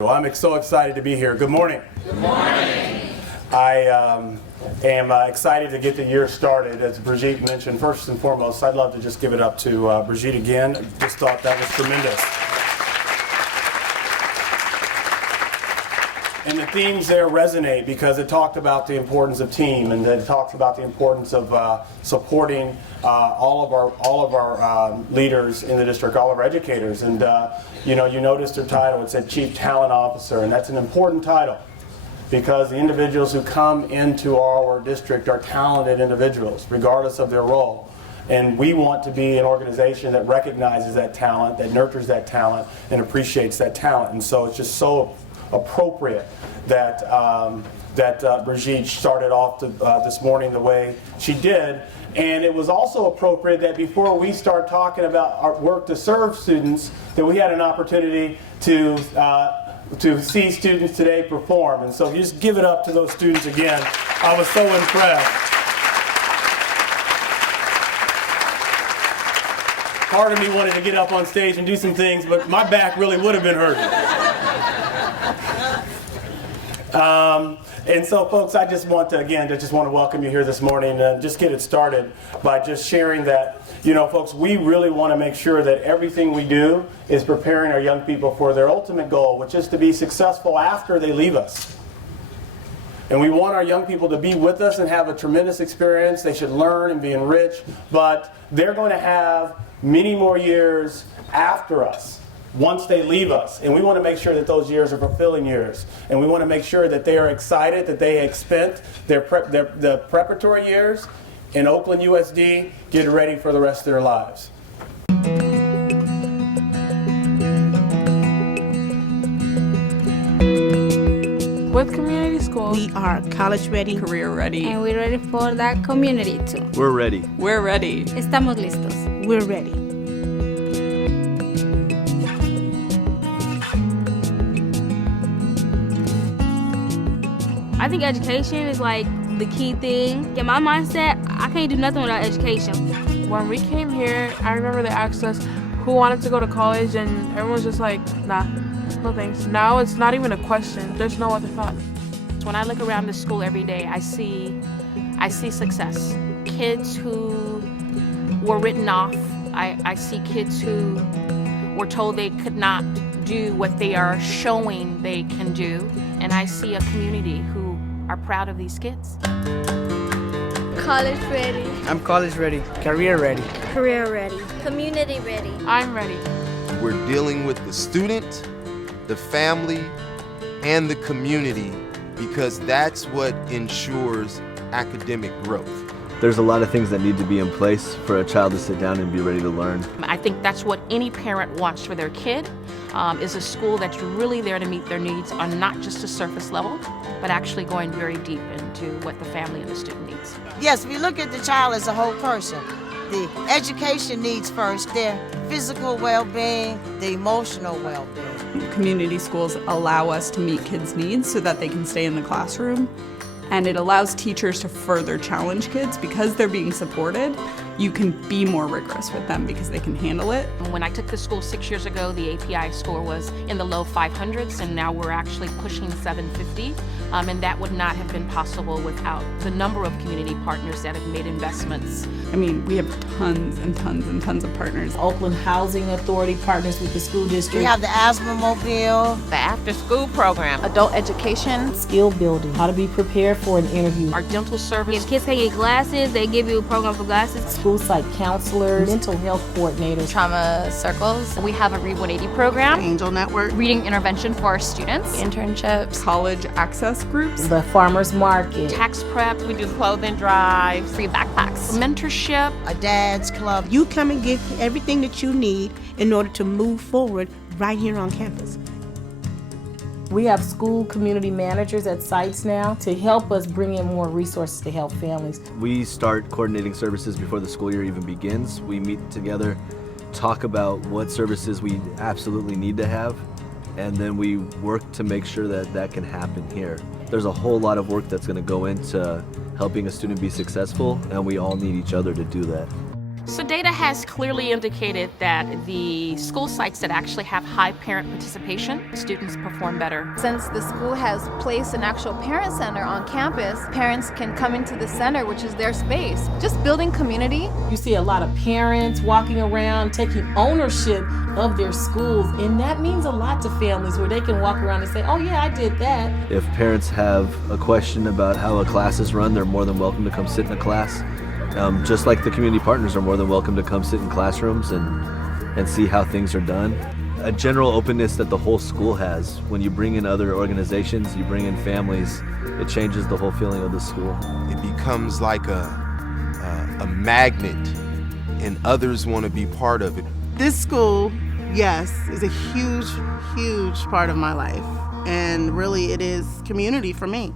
Well, I'm so excited to be here. Good morning. Good morning. I am excited to get the year started. As Brigitte mentioned, first and foremost, I'd love to just give it up to Brigitte again. Just thought that was tremendous. And the themes there resonate because it talked about the importance of team, and it talks about the importance of supporting all of our leaders in the district, all of our educators. And you noticed their title. It said Chief Talent Officer, and that's an important title because the individuals who come into our district are talented individuals, regardless of their role. And we want to be an organization that recognizes that talent, that nurtures that talent, and appreciates that talent. And so it's just so appropriate that Brigitte started off this morning the way she did. And it was also appropriate that before we start talking about our work to serve students, that we had an opportunity to see students today perform. And so if you just give it up to those students again, I was so impressed. Part of me wanted to get up on stage and do some things, but my back really would have been hurting. And so, folks, I just want to welcome you here this morning and just get it started by just sharing that, folks, we really want to make sure that everything we do is preparing our young people for their ultimate goal, which is to be successful after they leave us. And we want our young people to be with us and have a tremendous experience. They should learn and be enriched, but they're going to have many more years after us once they leave us. And we want to make sure that those years are fulfilling years. And we want to make sure that they are excited that they have spent the preparatory years in Oakland USD getting ready for the rest of their lives. With community school, we are college ready, career ready, and we're ready for that community too. We're ready. We're ready. Estamos listos. We're ready. I think education is like the key thing. In my mindset, I can't do nothing without education. When we came here, I remember they asked us who wanted to go to college, and everyone's just like, nah, no thanks. Now it's not even a question. There's no other thought. When I look around the school every day, I see success. Kids who were written off. I see kids who were told they could not do what they are showing they can do. And I see a community who are proud of these kids. College ready. I'm college ready. Career ready. Career ready. Community ready. I'm ready. We're dealing with the student, the family, and the community because that's what ensures academic growth. There's a lot of things that need to be in place for a child to sit down and be ready to learn. I think that's what any parent wants for their kid, is a school that's really there to meet their needs on not just a surface level, but actually going very deep into what the family and the student needs. Yes, we look at the child as a whole person. The education needs first, their physical well-being, the emotional well-being. Community schools allow us to meet kids' needs so that they can stay in the classroom. And it allows teachers to further challenge kids because they're being supported. You can be more rigorous with them because they can handle it. When I took the school 6 years ago, the API score was in the low 500s, and now we're actually pushing 750. And that would not have been possible without the number of community partners that have made investments. I mean, we have tons and tons and tons of partners. Oakland Housing Authority partners with the school district. We have the asthma mobile, the after-school program, adult education, skill building, how to be prepared for an interview. Our dental service. If kids can get glasses, they give you a program for glasses. School site counselors, mental health coordinators, trauma circles. We have a Read 180 program, Angel Network, reading intervention for our students, internships, college access groups, the farmers market, tax prep. We do clothing drives, free backpacks, mentorship, a dad's club. You come and get everything that you need in order to move forward right here on campus. We have school community managers at sites now to help us bring in more resources to help families. We start coordinating services before the school year even begins. We meet together, talk about what services we absolutely need to have, and then we work to make sure that that can happen here. There's a whole lot of work that's going to go into helping a student be successful, and we all need each other to do that. So data has clearly indicated that the school sites that actually have high parent participation, students perform better. Since the school has placed an actual parent center on campus, parents can come into the center, which is their space. Just building community. You see a lot of parents walking around taking ownership of their schools, and that means a lot to families where they can walk around and say, oh yeah, I did that. If parents have a question about how a class is run, they're more than welcome to come sit in a class. Just like the community partners are more than welcome to come sit in classrooms and see how things are done. A general openness that the whole school has. When you bring in other organizations, you bring in families, it changes the whole feeling of the school. It becomes like a magnet, and others want to be part of it. This school, yes, is a huge, huge part of my life. And really, it is community for me.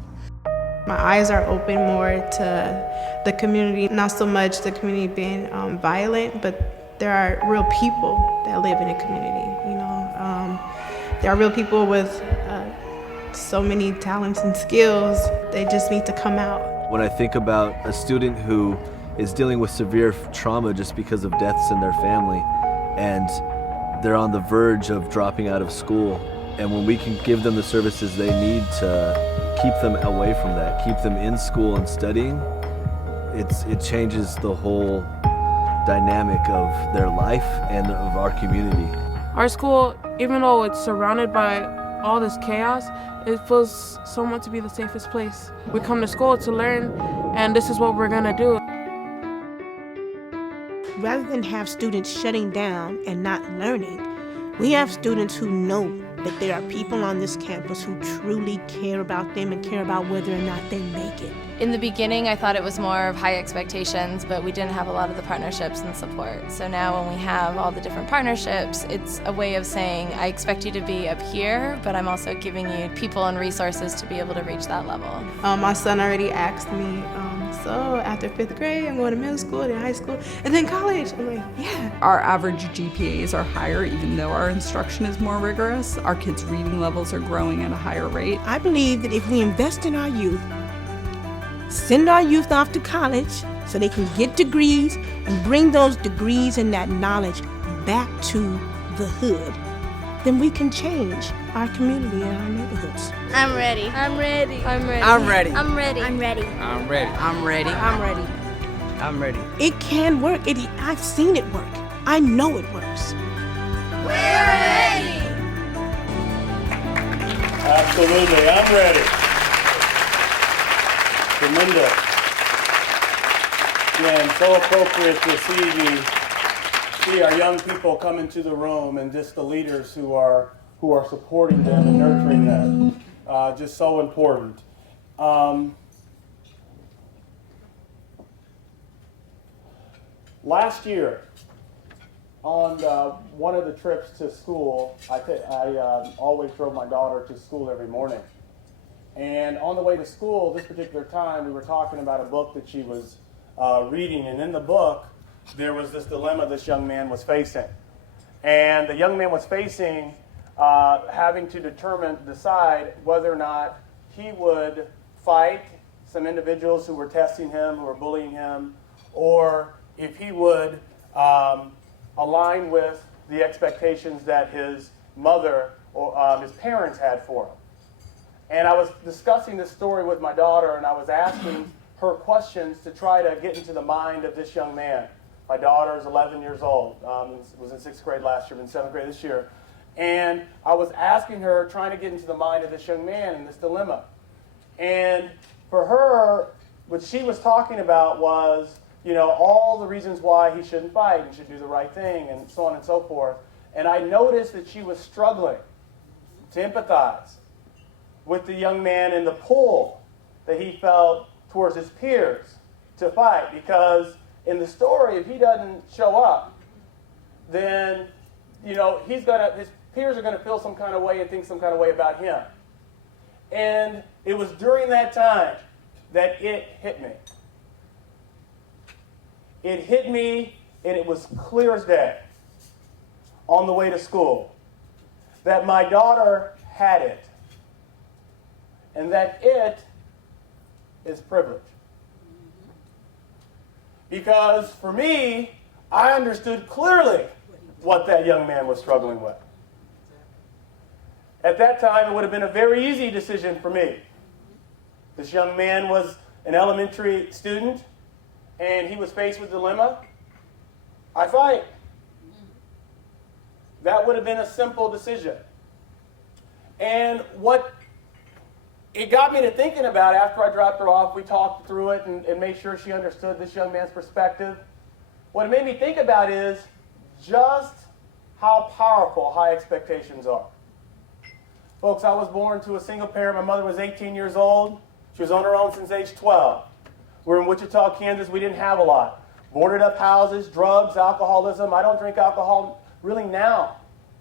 My eyes are open more to the community, not so much the community being violent, but there are real people that live in a community, you know. There are real people with so many talents and skills. They just need to come out. When I think about a student who is dealing with severe trauma just because of deaths in their family, and they're on the verge of dropping out of school, and when we can give them the services they need to keep them away from that, keep them in school and studying, it changes the whole dynamic of their life and of our community. Our school, even though it's surrounded by all this chaos, it feels somewhat to be the safest place. We come to school to learn, and this is what we're gonna do. Rather than have students shutting down and not learning, we have students who know that there are people on this campus who truly care about them and care about whether or not they make it. In the beginning, I thought it was more of high expectations, but we didn't have a lot of the partnerships and support. So now when we have all the different partnerships, it's a way of saying, I expect you to be up here, but I'm also giving you people and resources to be able to reach that level. My son already asked me, so after 5th grade, I'm going to middle school, then high school, and then college. I'm like, yeah. Our average GPAs are higher even though our instruction is more rigorous. Our kids' reading levels are growing at a higher rate. I believe that if we invest in our youth, send our youth off to college so they can get degrees and bring those degrees and that knowledge back to the hood, then we can change our community and our neighborhoods. I'm ready. I'm ready. I'm ready. I'm ready. I'm ready. I'm ready. I'm ready. I'm ready. I'm ready. I'm ready. It can work. I've seen it work. I know it works. We're ready. Absolutely, I'm ready. Tremendous. Again, so appropriate to see our young people come into the room and just the leaders who are supporting them and nurturing them. Just so important. Last year, on one of the trips to school, I always drove my daughter to school every morning. And on the way to school, this particular time, we were talking about a book that she was reading. And in the book, there was this dilemma this young man was facing. And the young man was facing having to decide whether or not he would fight some individuals who were testing him, who were bullying him, or if he would align with the expectations that his mother or his parents had for him. And I was discussing this story with my daughter, and I was asking her questions to try to get into the mind of this young man. My daughter is 11 years old, was in 6th grade last year, in 7th grade this year. And I was asking her, trying to get into the mind of this young man in this dilemma. And for her, what she was talking about was, all the reasons why he shouldn't fight and should do the right thing and so on and so forth. And I noticed that she was struggling to empathize with the young man and the pull that he felt towards his peers to fight. Because in the story, if he doesn't show up, then, his peers are going to feel some kind of way and think some kind of way about him. And it was during that time that it hit me. It hit me, and it was clear as day on the way to school that my daughter had it, and that it is privilege. Because for me, I understood clearly what that young man was struggling with. At that time, it would have been a very easy decision for me. This young man was an elementary student, and he was faced with a dilemma. I fight. That would have been a simple decision. And what it got me to thinking about after I dropped her off, we talked through it and made sure she understood this young man's perspective. What it made me think about is just how powerful high expectations are. Folks, I was born to a single parent. My mother was 18 years old. She was on her own since age 12. We're in Wichita, Kansas. We didn't have a lot. Boarded up houses, drugs, alcoholism. I don't drink alcohol really now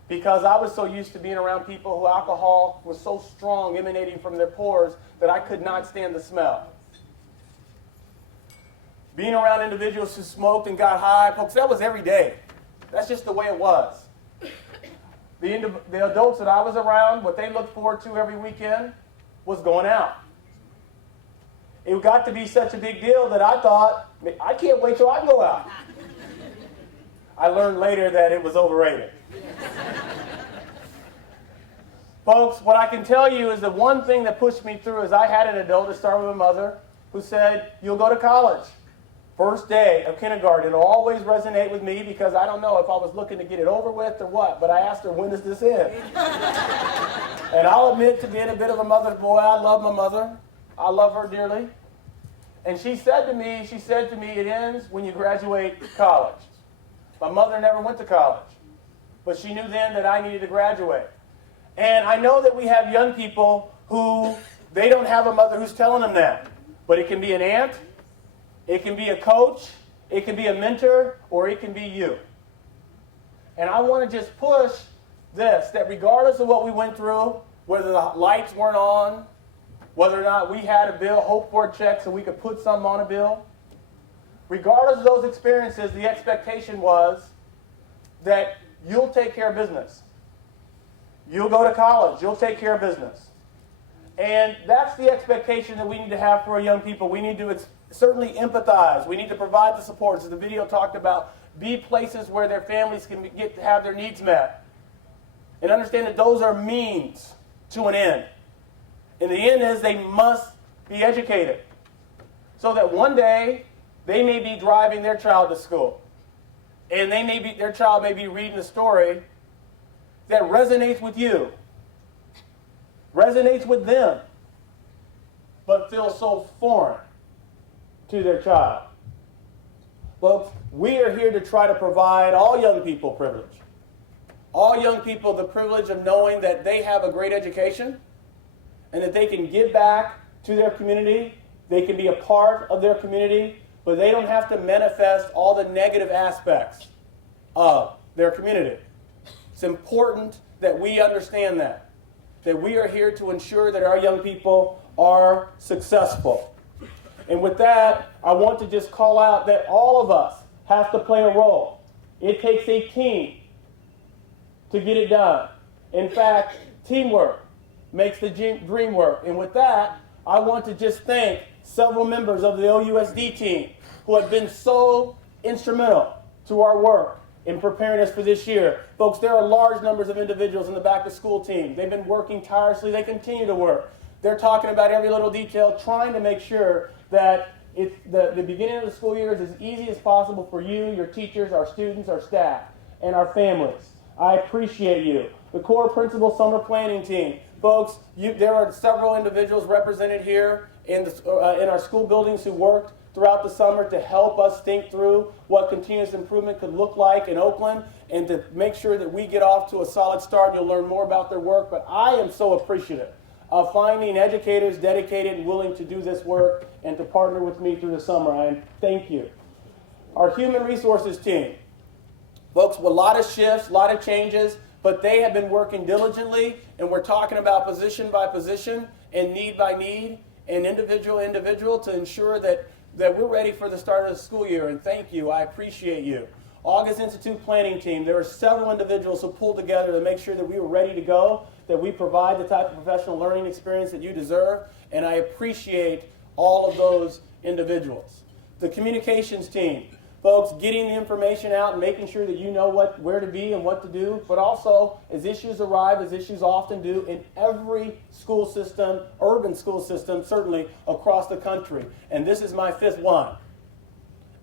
because I was so used to being around people who alcohol was so strong emanating from their pores that I could not stand the smell. Being around individuals who smoked and got high, folks, that was every day. That's just the way it was. The adults that I was around, what they looked forward to every weekend was going out. It got to be such a big deal that I thought, I can't wait till I go out. I learned later that it was overrated. Folks, what I can tell you is the one thing that pushed me through is I had an adult, to start with a mother, who said, you'll go to college. First day of kindergarten. It'll always resonate with me because I don't know if I was looking to get it over with or what, but I asked her, when does this end? And I'll admit to being a bit of a mother's boy. I love my mother. I love her dearly. And she said to me, it ends when you graduate college. My mother never went to college, but she knew then that I needed to graduate. And I know that we have young people who, they don't have a mother who's telling them that, but it can be an aunt, it can be a coach, it can be a mentor, or it can be you. And I want to just push this, that regardless of what we went through, whether the lights weren't on, whether or not we had a bill, hope for a check so we could put something on a bill, regardless of those experiences, the expectation was that you'll take care of business. You'll go to college, you'll take care of business. And that's the expectation that we need to have for our young people. We need to certainly empathize. We need to provide the support. As the video talked about, be places where their families can get to have their needs met. And understand that those are means to an end. And the end is they must be educated. So that one day, they may be driving their child to school. And their child may be reading a story that resonates with you, resonates with them, but feels so foreign to their child. Folks, we are here to try to provide all young people privilege. All young people the privilege of knowing that they have a great education and that they can give back to their community. They can be a part of their community, but they don't have to manifest all the negative aspects of their community. It's important that we understand that we are here to ensure that our young people are successful. And with that, I want to just call out that all of us have to play a role. It takes a team to get it done. In fact, teamwork makes the dream work. And with that, I want to just thank several members of the OUSD team who have been so instrumental to our work in preparing us for this year. Folks, there are large numbers of individuals in the back to school team. They've been working tirelessly. They continue to work. They're talking about every little detail, trying to make sure that the beginning of the school year is as easy as possible for you, your teachers, our students, our staff, and our families. I appreciate you. The core principal summer planning team. Folks, there are several individuals represented here in our school buildings who worked throughout the summer to help us think through what continuous improvement could look like in Oakland and to make sure that we get off to a solid start. You'll learn more about their work, but I am so appreciative of finding educators dedicated and willing to do this work and to partner with me through the summer. And thank you. Our human resources team. Folks, a lot of shifts, a lot of changes, but they have been working diligently, and we're talking about position by position and need by need and individual to ensure that we're ready for the start of the school year. And thank you. I appreciate you. August Institute Planning Team. There are several individuals who pulled together to make sure that we were ready to go, that we provide the type of professional learning experience that you deserve, and I appreciate all of those individuals. The communications team. Folks, getting the information out and making sure that you know where to be and what to do, but also as issues arrive, as issues often do in every school system, urban school system, certainly across the country. And this is my 5th one.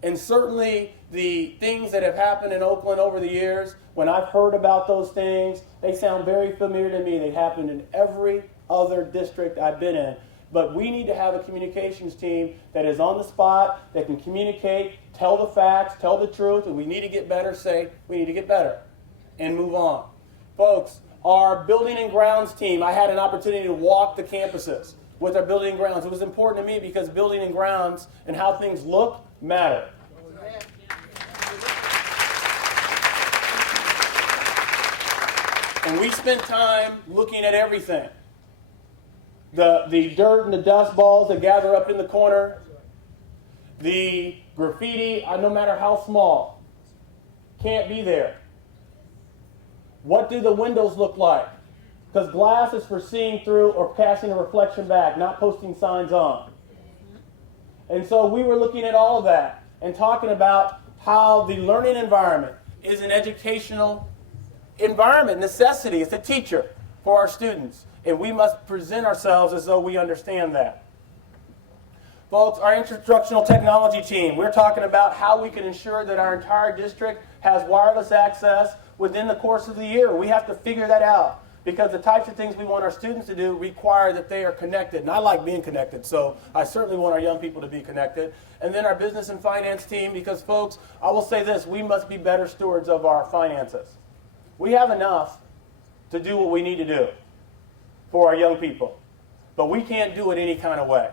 And certainly the things that have happened in Oakland over the years, when I've heard about those things, they sound very familiar to me. They happened in every other district I've been in. But we need to have a communications team that is on the spot, that can communicate, tell the facts, tell the truth, and we need to get better, say we need to get better, and move on. Folks, our building and grounds team, I had an opportunity to walk the campuses with our building and grounds. It was important to me because building and grounds and how things look matter. And we spent time looking at everything. The dirt and the dust balls that gather up in the corner, the graffiti, no matter how small, can't be there. What do the windows look like? Because glass is for seeing through or casting a reflection back, not posting signs on. And so we were looking at all of that and talking about how the learning environment is an educational environment, necessity. It's a teacher for our students. And we must present ourselves as though we understand that. Folks, our instructional technology team, we're talking about how we can ensure that our entire district has wireless access within the course of the year. We have to figure that out because the types of things we want our students to do require that they are connected. And I like being connected, so I certainly want our young people to be connected. And then our business and finance team, because folks, I will say this, we must be better stewards of our finances. We have enough to do what we need to do for our young people. But we can't do it any kind of way.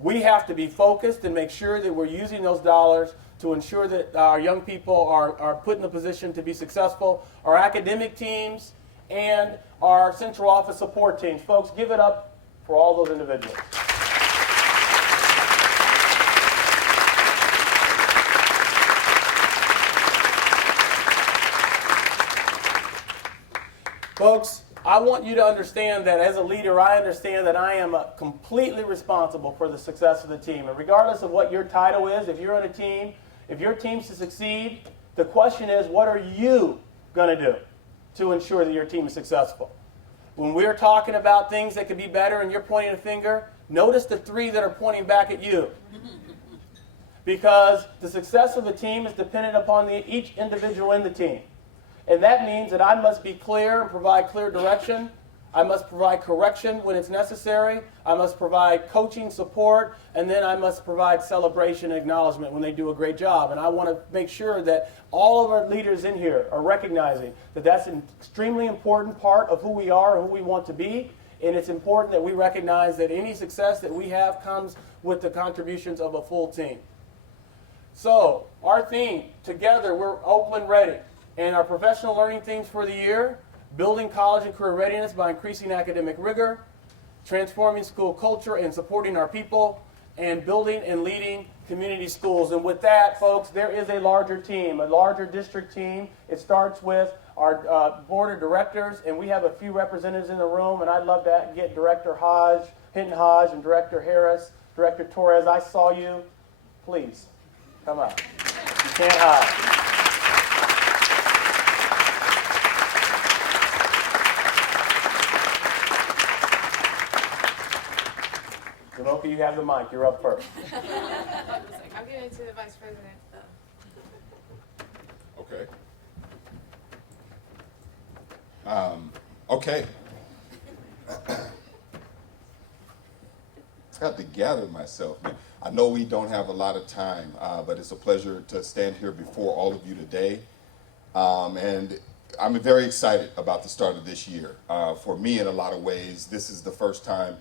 We have to be focused and make sure that we're using those dollars to ensure that our young people are put in a position to be successful. Our academic teams and our central office support teams. Folks, give it up for all those individuals. Folks, I want you to understand that as a leader, I understand that I am completely responsible for the success of the team. And regardless of what your title is, if you're on a team, if your team's to succeed, the question is, what are you going to do to ensure that your team is successful? When we're talking about things that could be better and you're pointing a finger, notice the 3 that are pointing back at you. Because the success of a team is dependent upon each individual in the team. And that means that I must be clear and provide clear direction. I must provide correction when it's necessary. I must provide coaching support. And then I must provide celebration and acknowledgement when they do a great job. And I want to make sure that all of our leaders in here are recognizing that that's an extremely important part of who we are and who we want to be. And it's important that we recognize that any success that we have comes with the contributions of a full team. So, our theme, together, we're Oakland Ready. And our professional learning themes for the year, building college and career readiness by increasing academic rigor, transforming school culture and supporting our people, and building and leading community schools. And with that, folks, there is a larger team, a larger district team. It starts with our board of directors, and we have a few representatives in the room, and I'd love to get Director Hinton Hodge, and Director Harris, Director Torres. I saw you. Please, come up. You can't hide. Jamoka, you have the mic. You're up first. I'm giving it to the Vice President. Okay. Okay. I have to gather myself. I know we don't have a lot of time, but it's a pleasure to stand here before all of you today. And I'm very excited about the start of this year. For me, in a lot of ways, this is the first time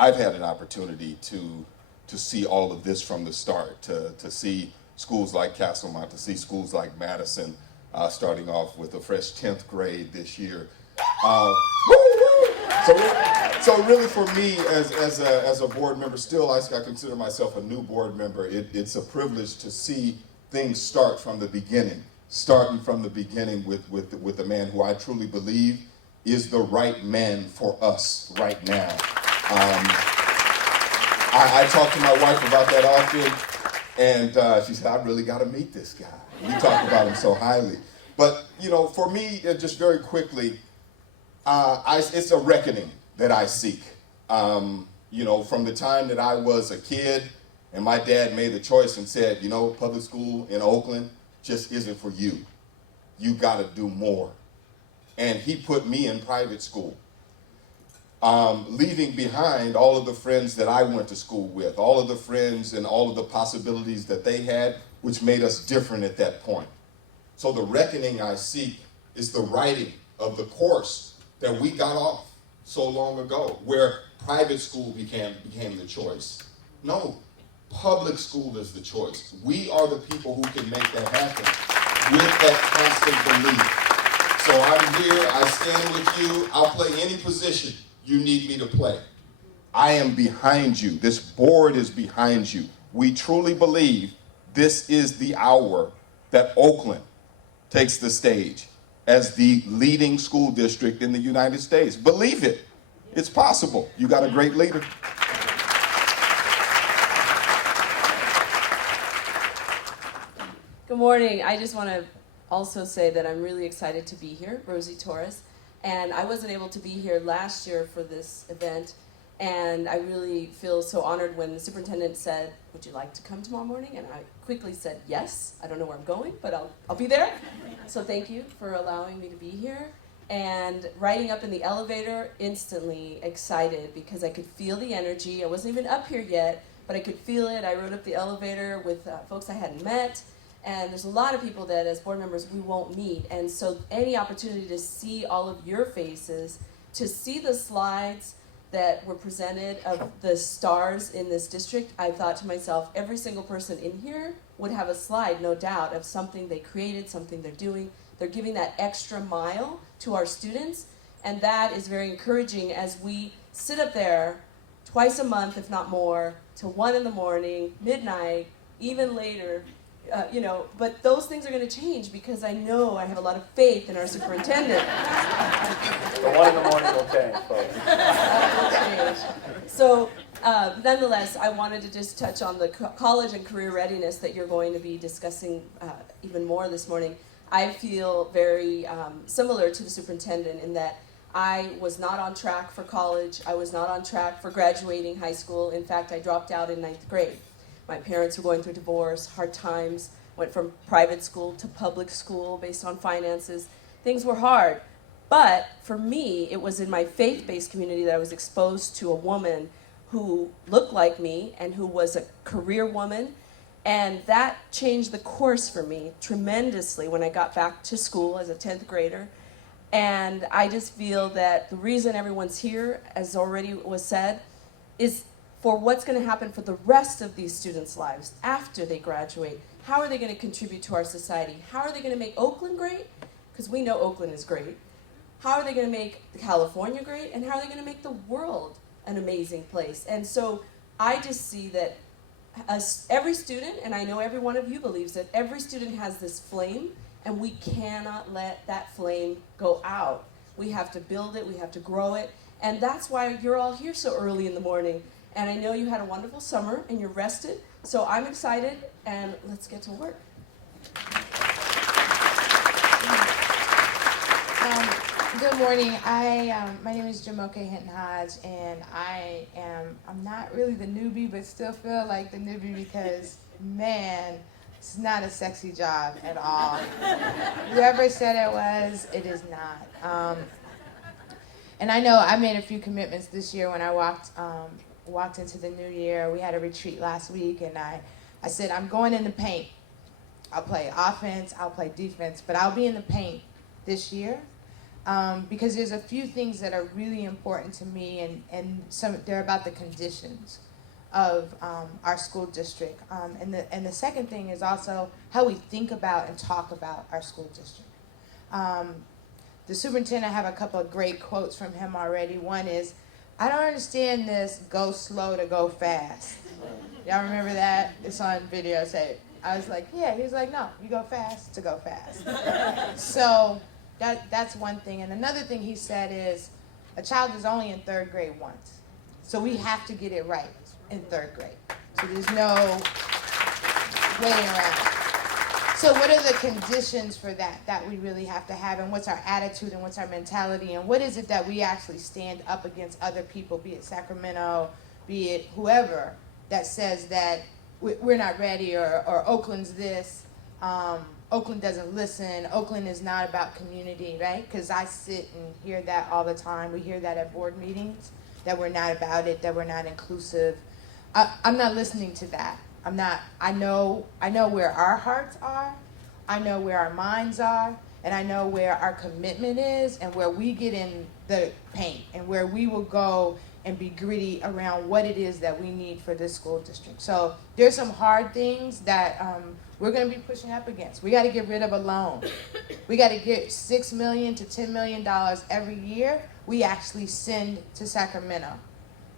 I've had an opportunity to see all of this from the start, to see schools like Castlemont, to see schools like Madison starting off with a fresh 10th grade this year. So really for me as a board member, still I consider myself a new board member. It's a privilege to see things start from the beginning, starting from the beginning with the man who I truly believe is the right man for us right now. I talk to my wife about that often. And she said, I really got to meet this guy. You talk about him so highly. But, you know, for me, just very quickly, it's a reckoning that I seek. You know, from the time that I was a kid and my dad made the choice and said, you know, public school in Oakland just isn't for you. You got to do more. And he put me in private school, leaving behind all of the friends that I went to school with, all of the friends and all of the possibilities that they had, which made us different at that point. So the reckoning I seek is the writing of the course that we got off so long ago, where private school became the choice. No, public school is the choice. We are the people who can make that happen with that constant belief. So I'm here, I stand with you, I'll play any position you need me to play. I am behind you, this board is behind you. We truly believe this is the hour that Oakland takes the stage as the leading school district in the United States. Believe it, it's possible. You got a great leader. Good morning. I just want to also say that I'm really excited to be here, Rosie Torres, and I wasn't able to be here last year for this event, and I really feel so honored when the superintendent said, would you like to come tomorrow morning? And I quickly said yes. I don't know where I'm going, but I'll be there. So thank you for allowing me to be here. And riding up in the elevator, instantly excited because I could feel the energy. I wasn't even up here yet, but I could feel it. I rode up the elevator with folks I hadn't met. And there's a lot of people that as board members we won't meet. And so any opportunity to see all of your faces, to see the slides that were presented of the stars in this district, I thought to myself, every single person in here would have a slide, no doubt, of something they created, something they're doing. They're giving that extra mile to our students. And that is very encouraging as we sit up there twice a month, if not more, to 1 in the morning, midnight, even later, you know, but those things are going to change because I know I have a lot of faith in our superintendent. The 1 in the morning will change, folks. So, nonetheless, I wanted to just touch on the college and career readiness that you're going to be discussing even more this morning. I feel very similar to the superintendent in that I was not on track for college. I was not on track for graduating high school. In fact, I dropped out in 9th grade. My parents were going through divorce, hard times, went from private school to public school based on finances. Things were hard. But for me, it was in my faith-based community that I was exposed to a woman who looked like me and who was a career woman. And that changed the course for me tremendously when I got back to school as a 10th grader. And I just feel that the reason everyone's here, as already was said, is for what's going to happen for the rest of these students' lives after they graduate. How are they going to contribute to our society? How are they going to make Oakland great? Because we know Oakland is great. How are they going to make California great? And how are they going to make the world an amazing place? And so I just see that every student, and I know every one of you believes that every student has this flame, and we cannot let that flame go out. We have to build it, we have to grow it, and that's why you're all here so early in the morning. And I know you had a wonderful summer and you're rested, so I'm excited, and let's get to work. Good morning. My name is Jamoke Hinton Hodge, and I'm not really the newbie, but still feel like the newbie because, man, it's not a sexy job at all. Whoever said it was, it is not. And I know I made a few commitments this year when I walked into the new year. We had a retreat last week, and I said, I'm going in the paint. I'll play offense, I'll play defense, but I'll be in the paint this year. Because there's a few things that are really important to me, and they're about the conditions of our school district. And the second thing is also how we think about and talk about our school district. The superintendent, I have a couple of great quotes from him already. One is, I don't understand this go slow to go fast. Y'all remember that? It's on videotape. I was like, yeah. He was like, no, you go fast to go fast. So that's one thing. And another thing he said is, a child is only in 3rd grade once. So we have to get it right in 3rd grade. So waiting around. So what are the conditions for that we really have to have, and what's our attitude and what's our mentality, and what is it that we actually stand up against other people, be it Sacramento, be it whoever, that says that we're not ready, or Oakland's this, Oakland doesn't listen, Oakland is not about community, right? Because I sit and hear that all the time. We hear that at board meetings, that we're not about it, that we're not inclusive. I'm not listening to that. I know where our hearts are, I know where our minds are, and I know where our commitment is, and where we get in the paint, and where we will go and be gritty around what it is that we need for this school district. So there's some hard things that we're going to be pushing up against. We got to get rid of a loan. We got to get $6 million to $10 million every year we actually send to Sacramento.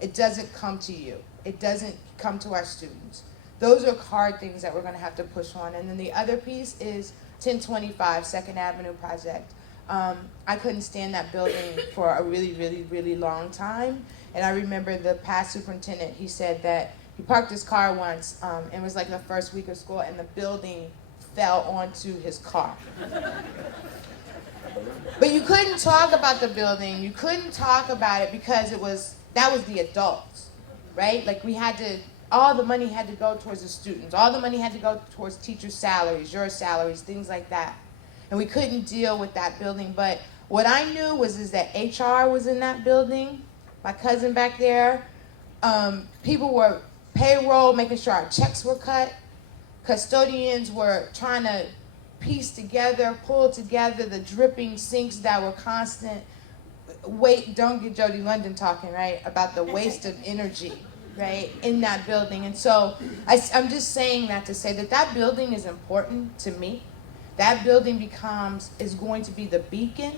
It doesn't come to you. It doesn't come to our students. Those are hard things that we're going to have to push on. And then the other piece is 1025 2nd Avenue project. I couldn't stand that building for a really, really, really long time. And I remember the past superintendent, he said that he parked his car once, it was like the first week of school, and the building fell onto his car. But you couldn't talk about the building, you couldn't talk about it because that was the adults, right? Like all the money had to go towards the students. All the money had to go towards teachers' salaries, your salaries, things like that. And we couldn't deal with that building. But what I knew is that HR was in that building, my cousin back there. People were payroll, making sure our checks were cut. Custodians were trying to piece together, pull together the dripping sinks that were constant. Wait, don't get Jody London talking, right, about the waste of energy, right, in that building. And so I'm just saying that to say that building is important to me. That building is going to be the beacon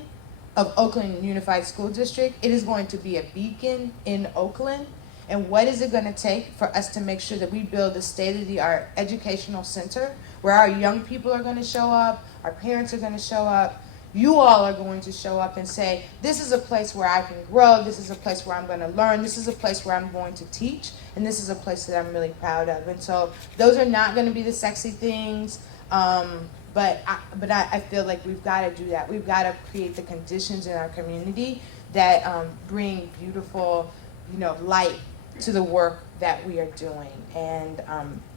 of Oakland Unified School District. It is going to be a beacon in Oakland. And what is it going to take for us to make sure that we build a state-of-the-art educational center where our young people are going to show up, our parents are going to show up, you all are going to show up and say, this is a place where I can grow, this is a place where I'm going to learn, this is a place where I'm going to teach, and this is a place that I'm really proud of. And so those are not going to be the sexy things, but I feel like we've got to do that. We've got to create the conditions in our community that bring beautiful, light to the work that we are doing. And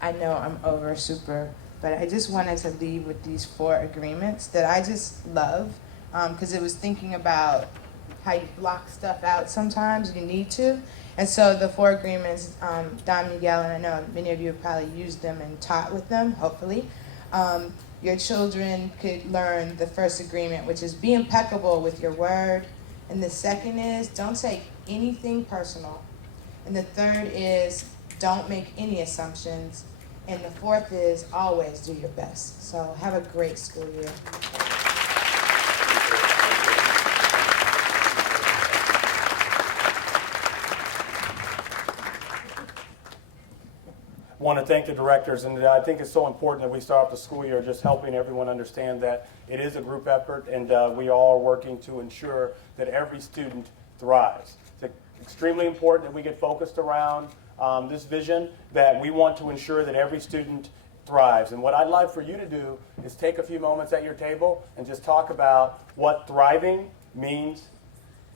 I know I'm over super, but I just wanted to leave with these 4 agreements that I just love, because it was thinking about how you block stuff out sometimes, you need to. And so the 4 agreements, Don Miguel, and I know many of you have probably used them and taught with them, hopefully. Your children could learn the first agreement, which is be impeccable with your word. And the second is don't take anything personal. And the third is don't make any assumptions. And the fourth is always do your best. So have a great school year. I want to thank the directors, and I think it's so important that we start off the school year just helping everyone understand that it is a group effort, and we all are working to ensure that every student thrives. It's extremely important that we get focused around this vision, that we want to ensure that every student thrives. And what I'd like for you to do is take a few moments at your table and just talk about what thriving means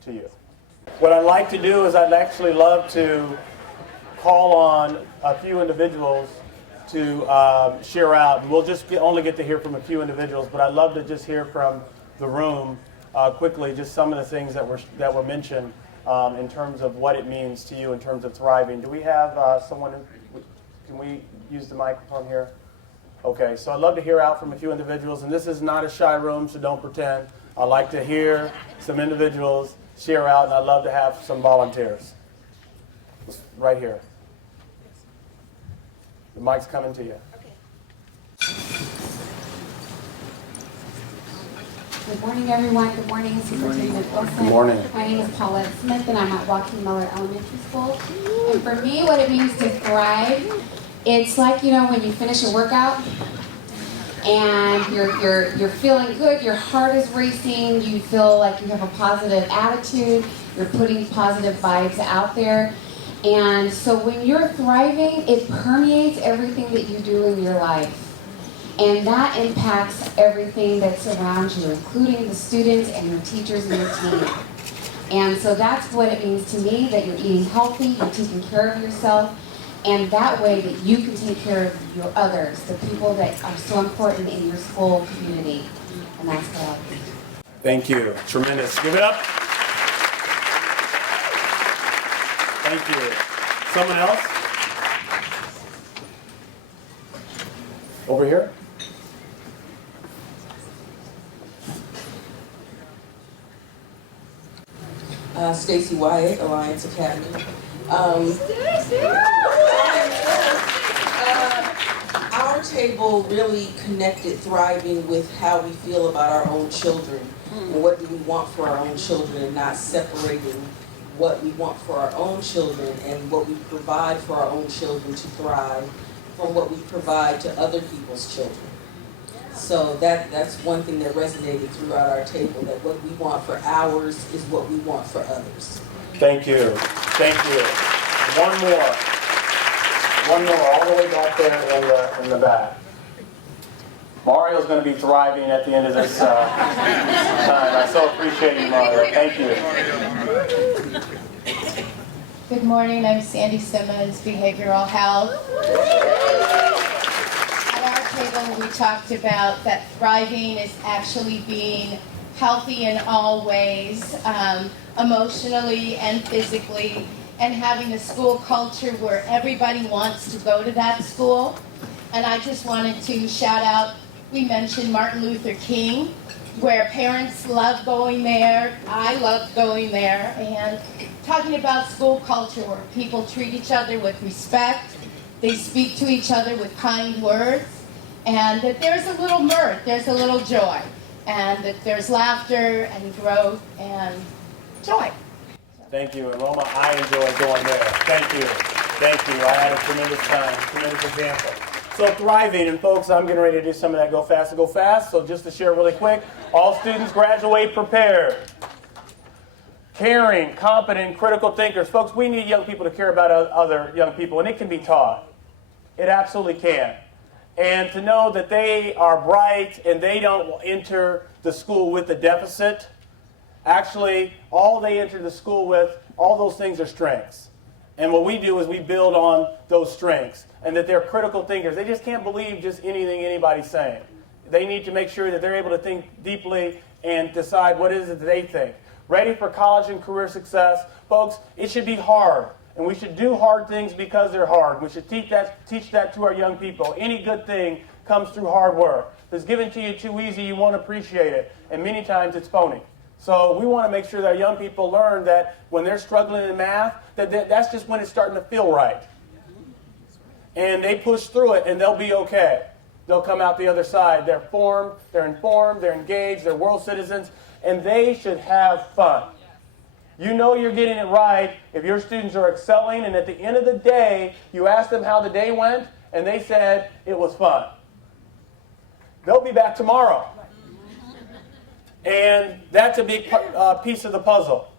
to you. What I'd like to do is I'd actually love to call on a few individuals to share out. We'll just only get to hear from a few individuals, but I'd love to just hear from the room quickly, just some of the things that were mentioned in terms of what it means to you in terms of thriving. Do we have someone? Can we use the microphone here? Okay, so I'd love to hear out from a few individuals, and this is not a shy room, so don't pretend. I'd like to hear some individuals share out, and I'd love to have some volunteers. Right here. The mic's coming to you. Good morning, everyone. Good morning, Superintendent Wilson. Good morning. My name is Paulette Smith, and I'm at Joaquin Miller Elementary School. And for me, what it means to thrive, it's like, when you finish a workout and you're feeling good, your heart is racing, you feel like you have a positive attitude, you're putting positive vibes out there. And so when you're thriving, it permeates everything that you do in your life. And that impacts everything that's around you, including the students and your teachers and your team. And so that's what it means to me, that you're eating healthy, you're taking care of yourself, and that way that you can take care of your others, the people that are so important in your school community. And that's what I'll do. Thank you. Tremendous. Give it up. Thank you. Someone else? Over here? Stacy Wyatt, Alliance Academy. Our table really connected thriving with how we feel about our own children and what do we want for our own children, and not separating what we want for our own children and what we provide for our own children to thrive from what we provide to other people's children. So that's one thing that resonated throughout our table, that what we want for ours is what we want for others. Thank you. Thank you. One more. One more, all the way back there in the back. Mario's going to be thriving at the end of this time. I so appreciate you, Mario. Thank you. Good morning, I'm Sandy Simmons, Behavioral Health. At our table, we talked about that thriving is actually being healthy in all ways, emotionally and physically, and having a school culture where everybody wants to go to that school. And I just wanted to shout out, we mentioned Martin Luther King, where parents love going there, I love going there, and talking about school culture where people treat each other with respect, they speak to each other with kind words, and that there's a little mirth, there's a little joy, and that there's laughter and growth and joy. Thank you. And Roma, I enjoyed going there. Thank you. Thank you. I had a tremendous time, tremendous example. So thriving, and folks, I'm getting ready to do some of that go fast to go fast. So just to share really quick, all students graduate prepared. Caring, competent, critical thinkers. Folks, we need young people to care about other young people, and it can be taught. It absolutely can. And to know that they are bright and they don't enter the school with a deficit. Actually, all they enter the school with, all those things are strengths. And what we do is we build on those strengths. And that they're critical thinkers. They just can't believe just anything anybody's saying. They need to make sure that they're able to think deeply and decide what it is that they think. Ready for college and career success. Folks, it should be hard. And we should do hard things because they're hard. We should teach that to our young people. Any good thing comes through hard work. If it's given to you too easy, you won't appreciate it. And many times it's phony. So we want to make sure that our young people learn that when they're struggling in math, that's just when it's starting to feel right. And they push through it, and they'll be okay. They'll come out the other side. They're formed, they're informed, they're engaged, they're world citizens, and they should have fun. You know you're getting it right if your students are excelling, and at the end of the day, you ask them how the day went, and they said it was fun. They'll be back tomorrow. And that's a big piece of the puzzle.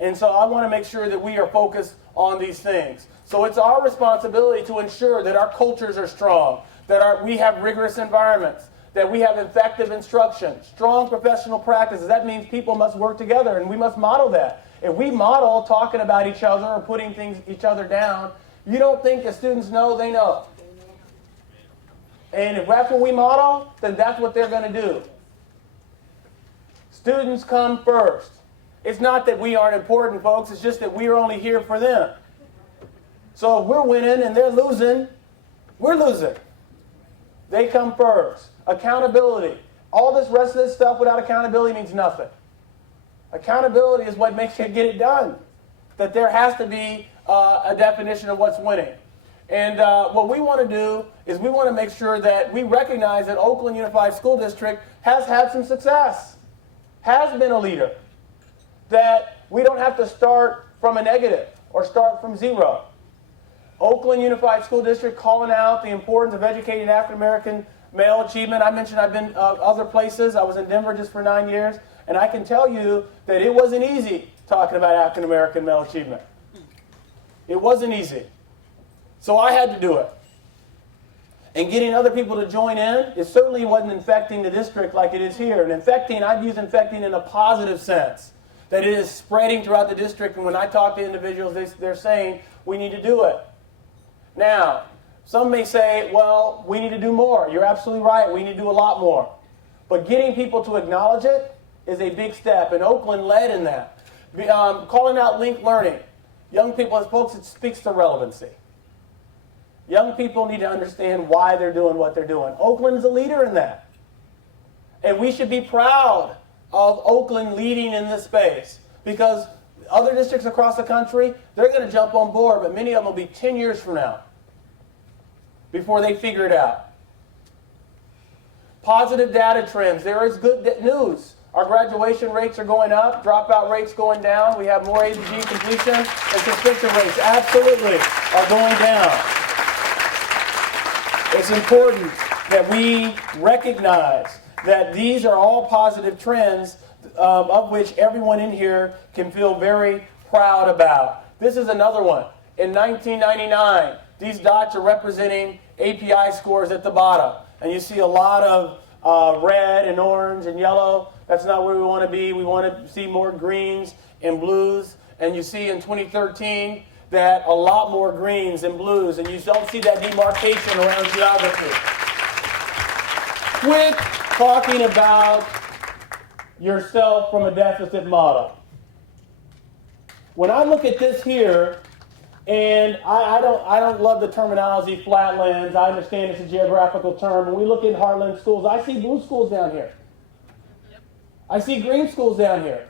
And so I want to make sure that we are focused on these things. So it's our responsibility to ensure that our cultures are strong, that we have rigorous environments, that we have effective instruction, strong professional practices. That means people must work together, and we must model that. If we model talking about each other or putting each other down, you don't think the students know, they know. And if that's what we model, then that's what they're going to do. Students come first. It's not that we aren't important, folks. It's just that we're only here for them. So if we're winning and they're losing, we're losing. They come first. Accountability. All this rest of this stuff without accountability means nothing. Accountability is what makes you get it done. That there has to be a definition of what's winning. And what we want to do is we want to make sure that we recognize that Oakland Unified School District has had some success, has been a leader. That we don't have to start from a negative or start from zero. Oakland Unified School District calling out the importance of educating African American male achievement. I mentioned I've been other places. I was in Denver just for 9 years, and I can tell you that it wasn't easy talking about African American male achievement. It wasn't easy. So I had to do it. And getting other people to join in, it certainly wasn't infecting the district like it is here. And infecting, I've used infecting in a positive sense, that it is spreading throughout the district. And when I talk to individuals, they're saying, we need to do it. Now, some may say, well, we need to do more. You're absolutely right. We need to do a lot more. But getting people to acknowledge it is a big step. And Oakland led in that. Calling out linked learning. Young people, as folks, it speaks to relevancy. Young people need to understand why they're doing what they're doing. Oakland is a leader in that. And we should be proud of Oakland leading in this space, because other districts across the country, they're going to jump on board, but many of them will be 10 years from now before they figure it out. Positive data trends. There is good news. Our graduation rates are going up, dropout rates going down. We have more A to G completion, and suspension rates absolutely are going down. It's important that we recognize that these are all positive trends of which everyone in here can feel very proud about. This is another one. In 1999, these dots are representing API scores at the bottom. And you see a lot of red and orange and yellow. That's not where we want to be. We want to see more greens and blues. And you see in 2013, that a lot more greens and blues, and you don't see that demarcation around geography. Quit talking about yourself from a deficit model. When I look at this here, and I don't love the terminology flatlands. I understand it's a geographical term. When we look at heartland schools, I see blue schools down here. I see green schools down here.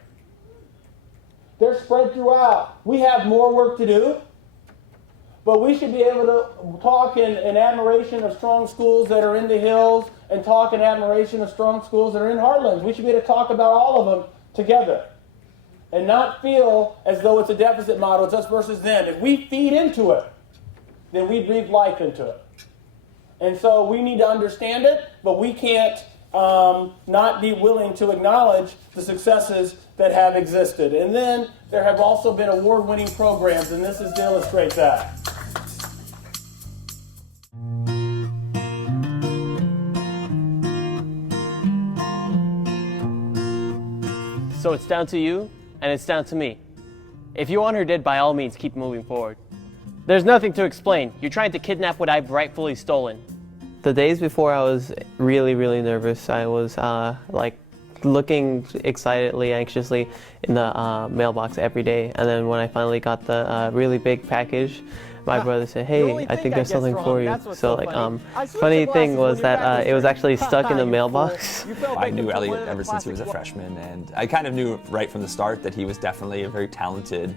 They're spread throughout. We have more work to do, but we should be able to talk in admiration of strong schools that are in the hills and talk in admiration of strong schools that are in heartlands. We should be able to talk about all of them together and not feel as though it's a deficit model, it's us versus them. If we feed into it, then we breathe life into it. And so we need to understand it, but we can't not be willing to acknowledge the successes that have existed. And then there have also been award-winning programs, and this is to illustrate that. So it's down to you, and it's down to me. If you want her dead, by all means, keep moving forward. There's nothing to explain. You're trying to kidnap what I've rightfully stolen. The days before I was really, really nervous. I was looking excitedly, anxiously in the mailbox every day. And then when I finally got the really big package, my brother said, "Hey, I think there's something for you." So funny thing was that it was actually stuck in the mailbox. I knew Elliot ever since he was a freshman, and I kind of knew right from the start that he was definitely a very talented,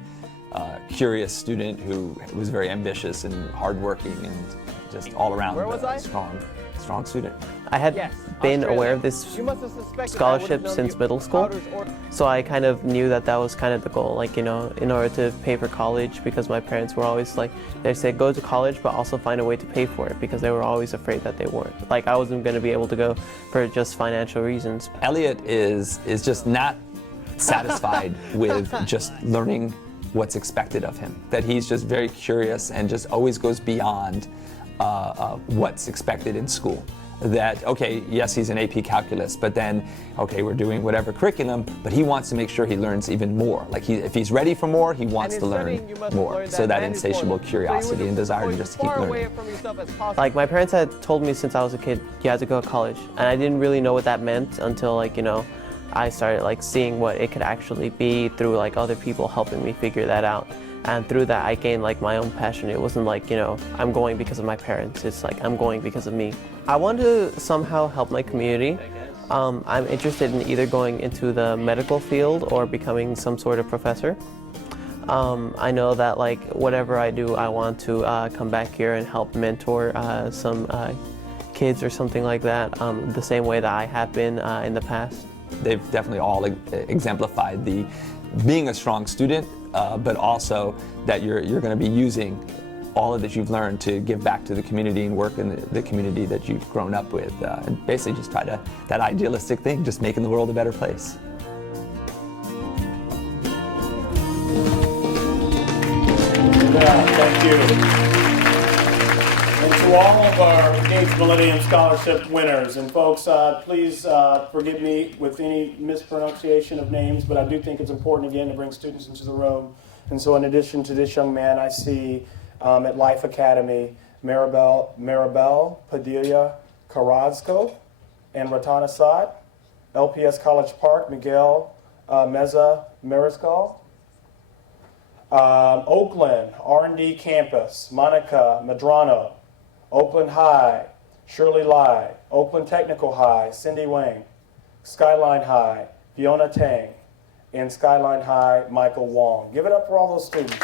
curious student who was very ambitious and hardworking and just all around strong student. I had been aware of this scholarship since middle school, so I kind of knew that that was kind of the goal, in order to pay for college, because my parents were always they said go to college but also find a way to pay for it, because they were always afraid that they weren't. I wasn't going to be able to go for just financial reasons. Elliot is just not satisfied with just learning what's expected of him, that he's just very curious and just always goes beyond what's expected in school. That, okay, yes, he's in AP Calculus, but then, okay, we're doing whatever curriculum, but he wants to make sure he learns even more. If he's ready for more, he wants to learn more. So that insatiable curiosity and desire to just keep learning. My parents had told me since I was a kid, you had to go to college, and I didn't really know what that meant until, I started, seeing what it could actually be through, other people helping me figure that out. And through that, I gained my own passion. It wasn't I'm going because of my parents. It's I'm going because of me. I want to somehow help my community. I'm interested in either going into the medical field or becoming some sort of professor. I know that whatever I do, I want to come back here and help mentor some kids or something like that, the same way that I have been in the past. They've definitely all exemplified the being a strong student, but also that you're going to be using all of that you've learned to give back to the community and work in the community that you've grown up with, and basically just try that idealistic thing, just making the world a better place. Yeah, thank you. And to all of our Gates Millennium Scholarship winners, and folks, please forgive me with any mispronunciation of names, but I do think it's important again to bring students into the room. And so in addition to this young man, I see at Life Academy, Maribel Padilla Carrasco and Ratana Saad. LPS College Park, Miguel Meza Mariscal. Oakland R&D Campus, Monica Medrano. Oakland High, Shirley Lai. Oakland Technical High, Cindy Wang. Skyline High, Fiona Tang. And Skyline High, Michael Wong. Give it up for all those students.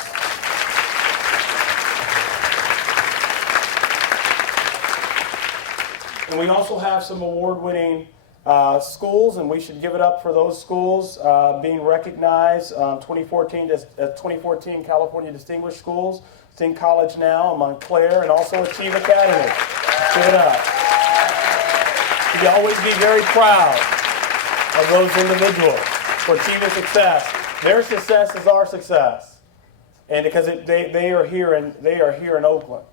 And we also have some award-winning schools, and we should give it up for those schools being recognized. 2014 California Distinguished Schools, Think College Now, Montclair, and also Achieve Academy. Give it up. You always be very proud of those individuals for achieving success. Their success is our success, and because they are here in Oakland.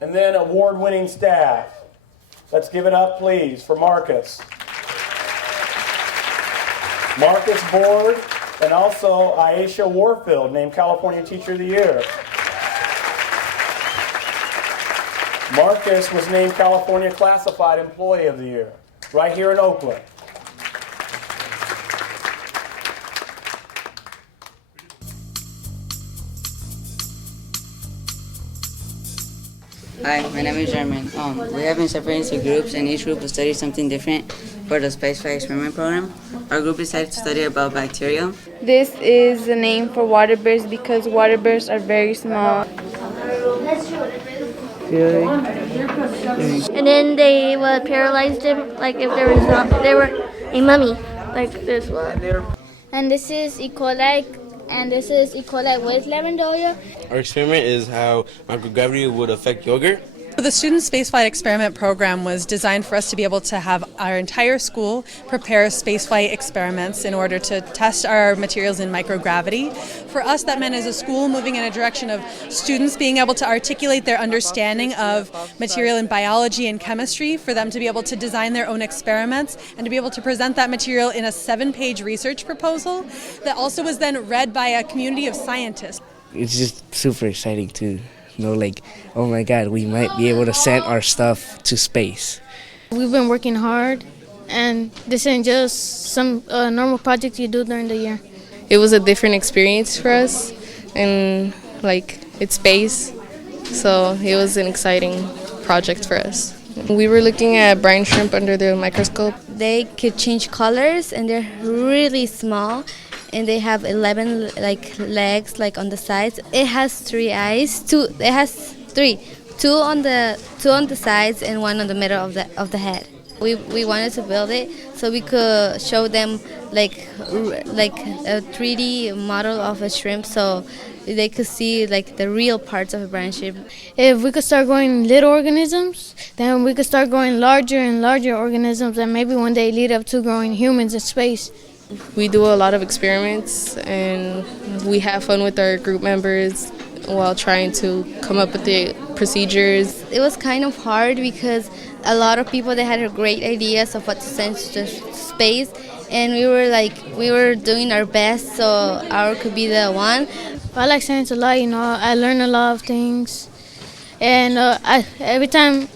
And then award-winning staff. Let's give it up, please, for Marcus. Marcus Board, and also Aisha Warfield, named California Teacher of the Year. Marcus was named California Classified Employee of the Year, right here in Oakland. Hi, my name is German. We have been separated into groups, and each group will study something different for the Spaceflight Experiment Program. Our group decided to study about bacteria. This is the name for water bears because water bears are very small. And then they would paralyze them, like if they were a mummy, like this one. And this is E. coli, and this is E. coli with lavendolia. Our experiment is how microgravity would affect yogurt. The Student Spaceflight Experiment Program was designed for us to be able to have our entire school prepare spaceflight experiments in order to test our materials in microgravity. For us, that meant as a school moving in a direction of students being able to articulate their understanding of material in biology and chemistry, for them to be able to design their own experiments, and to be able to present that material in a 7-page research proposal that also was then read by a community of scientists. It's just super exciting to know, like, oh my God, we might be able to send our stuff to space. We've been working hard, and this isn't just some normal project you do during the year. It was a different experience for us, and like it's space, so it was an exciting project for us. We were looking at brine shrimp under the microscope. They could change colors, and they're really small. And they have 11 legs on the sides. It has 3 eyes. Two on the sides and 1 on the middle of the head. We wanted to build it so we could show them like a 3D model of a shrimp, so they could see the real parts of a brine shrimp. If we could start growing little organisms, then we could start growing larger and larger organisms, and maybe one day lead up to growing humans in space. We do a lot of experiments, and we have fun with our group members while trying to come up with the procedures. It was kind of hard because a lot of people, they had great ideas of what to send to space, and we were doing our best so ours could be the one. I like science a lot, I learn a lot of things, and every time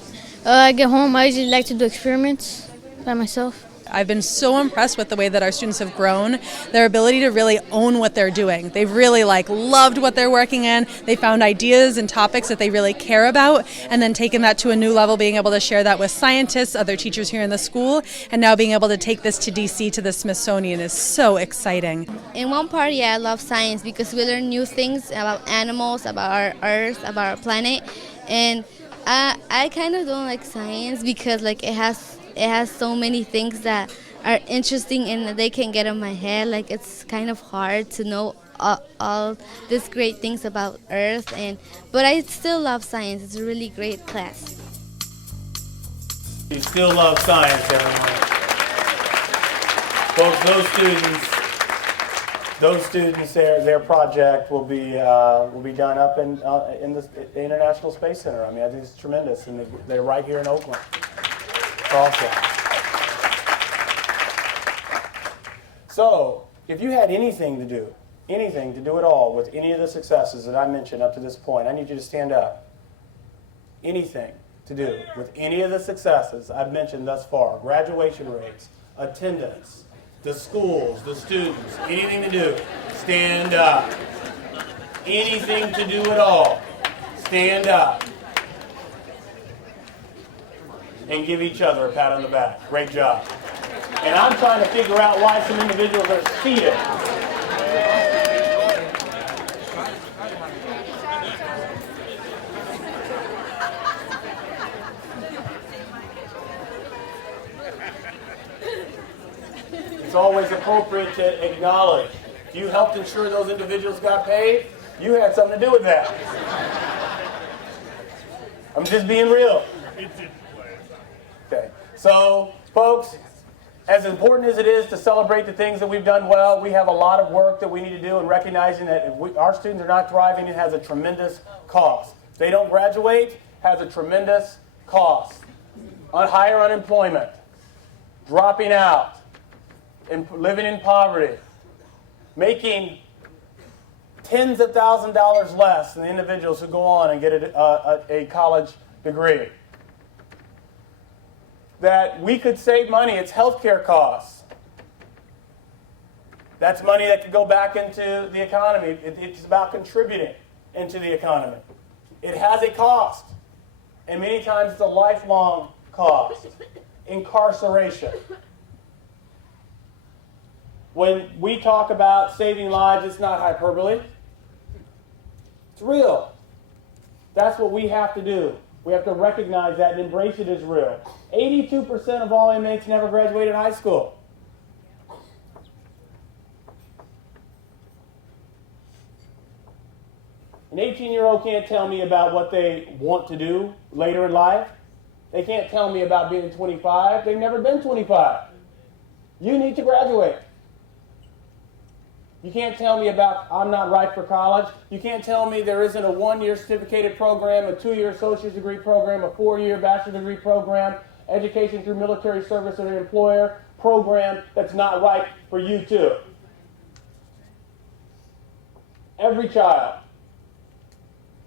I get home, I usually like to do experiments by myself. I've been so impressed with the way that our students have grown, their ability to really own what they're doing. They've really loved what they're working in. They found ideas and topics that they really care about, and then taken that to a new level, being able to share that with scientists, other teachers here in the school, and now being able to take this to DC, to the Smithsonian, is so exciting. In one part, I love science because we learn new things about animals, about our Earth, about our planet, and I kind of don't like science because it has so many things that are interesting and they can get in my head. It's kind of hard to know all these great things about Earth, but I still love science. It's a really great class. You still love science, everyone. Folks, those students those students, their project will be done up in the International Space Center. I mean, I think it's tremendous, and they're right here in Oakland. It's awesome. So, if you had anything to do at all with any of the successes that I mentioned up to this point, I need you to stand up. Anything to do with any of the successes I've mentioned thus far, graduation rates, attendance, the schools, the students, anything to do, stand up. Anything to do at all, stand up. And give each other a pat on the back. Great job. And I'm trying to figure out why some individuals are seated. It's always appropriate to acknowledge. If you helped ensure those individuals got paid, you had something to do with that. I'm just being real. Okay. So, folks, as important as it is to celebrate the things that we've done well, we have a lot of work that we need to do in recognizing that if our students are not thriving, it has a tremendous cost. If they don't graduate, it has a tremendous cost. Higher unemployment, dropping out, and living in poverty, making tens of thousands of dollars less than the individuals who go on and get a college degree. That we could save money. It's healthcare costs. That's money that could go back into the economy. It's about contributing into the economy. It has a cost. And many times it's a lifelong cost. Incarceration. When we talk about saving lives, it's not hyperbole. It's real. That's what we have to do. We have to recognize that and embrace it as real. 82% of all inmates never graduated high school. An 18-year-old can't tell me about what they want to do later in life. They can't tell me about being 25. They've never been 25. You need to graduate. You can't tell me about I'm not right for college. You can't tell me there isn't a 1-year certificated program, a 2-year associate's degree program, a 4-year bachelor's degree program, education through military service and an employer program that's not right for you too. Every child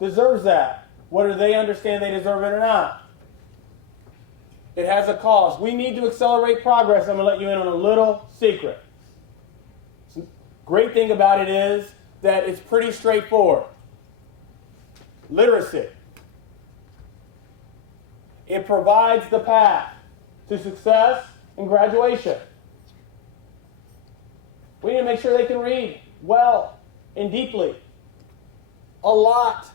deserves that, whether they understand they deserve it or not. It has a cost. We need to accelerate progress. I'm going to let you in on a little secret. Great thing about it is that it's pretty straightforward. Literacy. It provides the path to success and graduation. We need to make sure they can read well and deeply. A lot.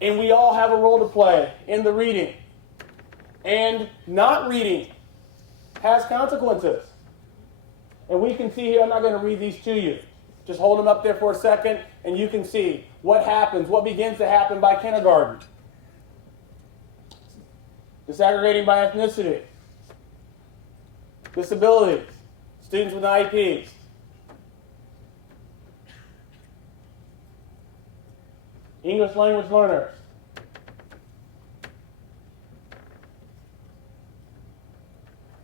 And we all have a role to play in the reading. And not reading has consequences. And we can see here, I'm not going to read these to you. Just hold them up there for a second, and you can see what happens, what begins to happen by kindergarten. Disaggregating by ethnicity, disabilities, students with IEPs. English language learners.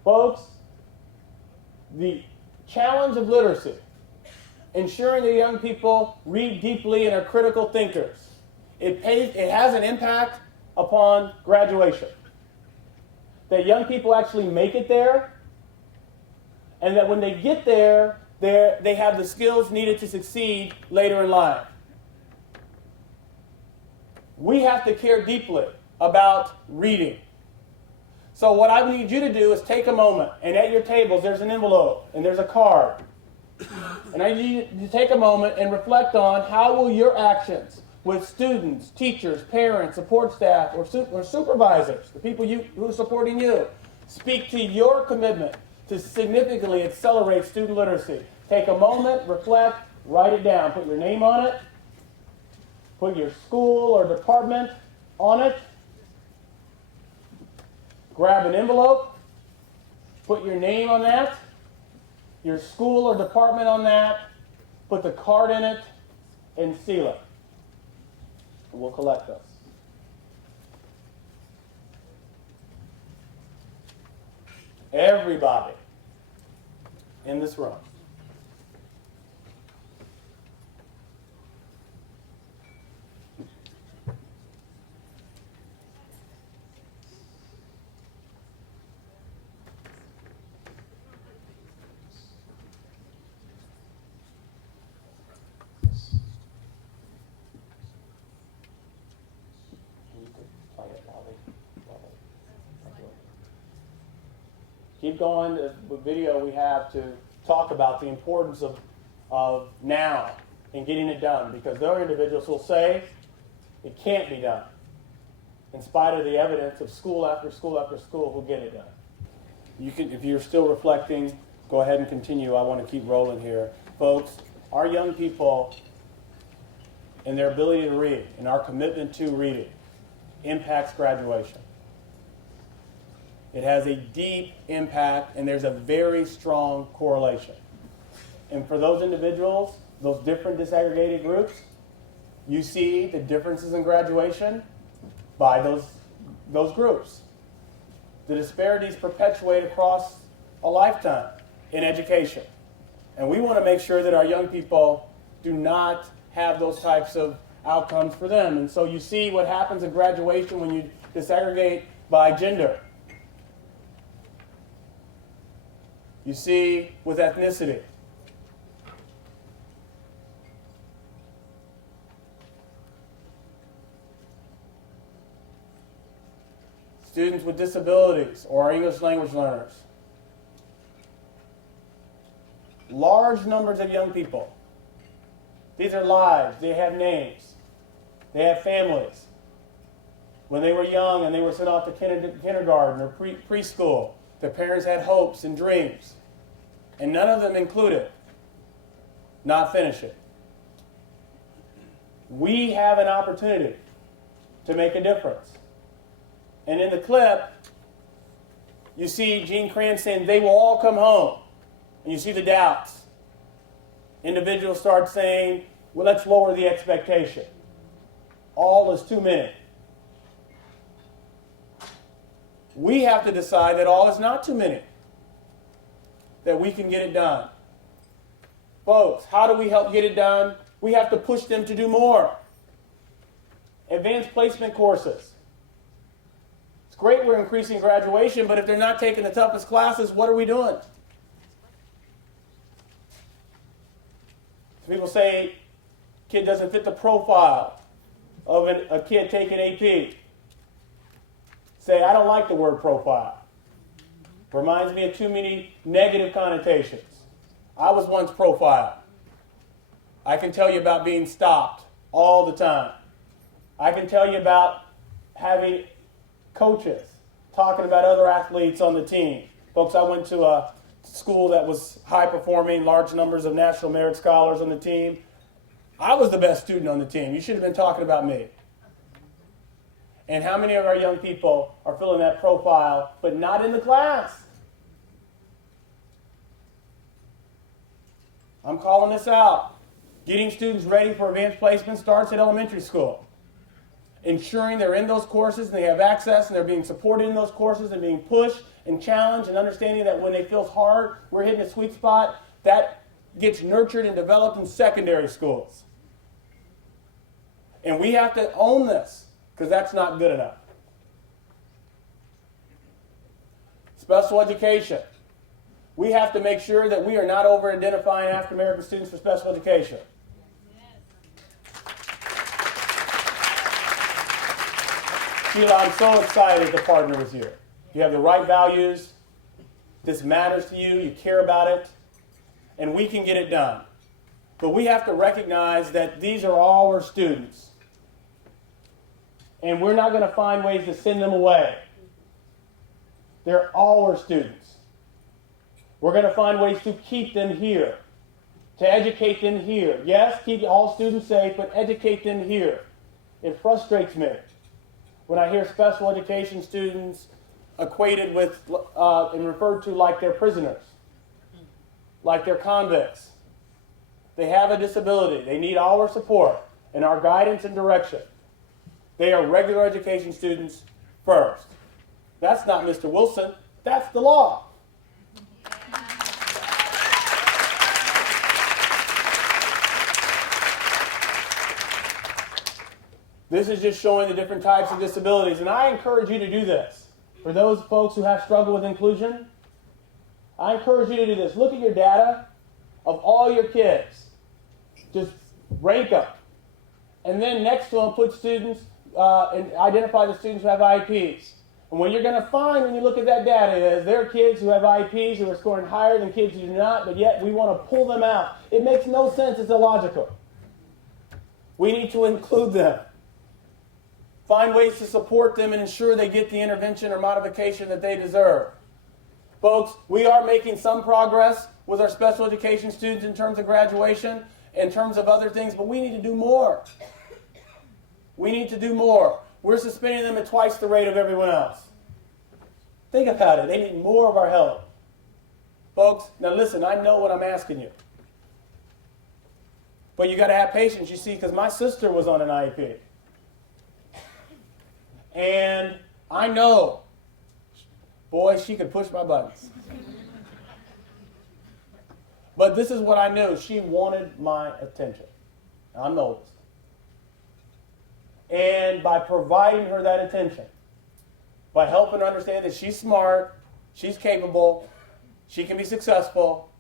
Folks, the challenge of literacy, ensuring that young people read deeply and are critical thinkers, it has an impact upon graduation. That young people actually make it there, and that when they get there, they have the skills needed to succeed later in life. We have to care deeply about reading. So what I need you to do is take a moment, and at your tables there's an envelope and there's a card. And I need you to take a moment and reflect on how will your actions with students, teachers, parents, support staff, or supervisors, the people who are supporting you, speak to your commitment to significantly accelerate student literacy. Take a moment, reflect, write it down. Put your name on it. Put your school or department on it. Grab an envelope. Put your name on that. your school or department on that, put the card in it, and seal it. And we'll collect those. Everybody in this room. Keep going. The video we have to talk about the importance of now and getting it done, because there are individuals who will say it can't be done in spite of the evidence of school after school after school who get it done. You can, if you're still reflecting, go ahead and continue. I want to keep rolling here. Folks, our young people and their ability to read and our commitment to reading impacts graduation. It has a deep impact, and there's a very strong correlation. And for those individuals, those different disaggregated groups, you see the differences in graduation by those groups. The disparities perpetuate across a lifetime in education. And we want to make sure that our young people do not have those types of outcomes for them. And so you see what happens in graduation when you disaggregate by gender. You see with ethnicity. Students with disabilities or our English language learners. Large numbers of young people. These are lives. They have names. They have families. When they were young and they were sent off to kindergarten or preschool, their parents had hopes and dreams, and none of them included not finish it. We have an opportunity to make a difference. And in the clip, you see Gene Kranz saying, they will all come home. And you see the doubts. Individuals start saying, well, let's lower the expectation. All is too many. We have to decide that all is not too many, that we can get it done. Folks, how do we help get it done? We have to push them to do more. Advanced placement courses. It's great we're increasing graduation, but if they're not taking the toughest classes, what are we doing? People say kid doesn't fit the profile of a kid taking AP. Say, I don't like the word profile. Reminds me of too many negative connotations. I was once profiled. I can tell you about being stopped all the time. I can tell you about having coaches talking about other athletes on the team. Folks, I went to a school that was high performing, large numbers of National Merit Scholars on the team. I was the best student on the team. You should have been talking about me. And how many of our young people are filling that profile, but not in the class? I'm calling this out. Getting students ready for advanced placement starts at elementary school. Ensuring they're in those courses and they have access and they're being supported in those courses and being pushed and challenged, and understanding that when they feel hard, we're hitting a sweet spot, that gets nurtured and developed in secondary schools. And we have to own this, because that's not good enough. Special education. We have to make sure that we are not over-identifying African American students for special education. Sheila, I'm so excited to partner with you. You have the right values. This matters to you. You care about it. And we can get it done. But we have to recognize that these are all our students. And we're not going to find ways to send them away. They're all our students. We're going to find ways to keep them here, to educate them here. Yes, keep all students safe, but educate them here. It frustrates me when I hear special education students equated with and referred to like they're prisoners. like they're convicts. They have a disability. They need all our support and our guidance and direction. They are regular education students first. That's not Mr. Wilson. That's the law. This is just showing the different types of disabilities, and I encourage you to do this. For those folks who have struggled with inclusion, I encourage you to do this. Look at your data of all your kids. Just rank them. And then next to them, put students, and identify the students who have IEPs. And what you're going to find when you look at that data is there are kids who have IEPs who are scoring higher than kids who do not, but yet we want to pull them out. It makes no sense. It's illogical. We need to include them. Find ways to support them and ensure they get the intervention or modification that they deserve. Folks, we are making some progress with our special education students in terms of graduation, in terms of other things, but we need to do more. We need to do more. We're suspending them at twice the rate of everyone else. Think about it. They need more of our help. Folks, now listen, I know what I'm asking you. But you got to have patience, you see, because my sister was on an IEP. And I know, boy, she could push my buttons. But this is what I knew. She wanted my attention. I'm the oldest. And by providing her that attention, by helping her understand that she's smart, she's capable, she can be successful,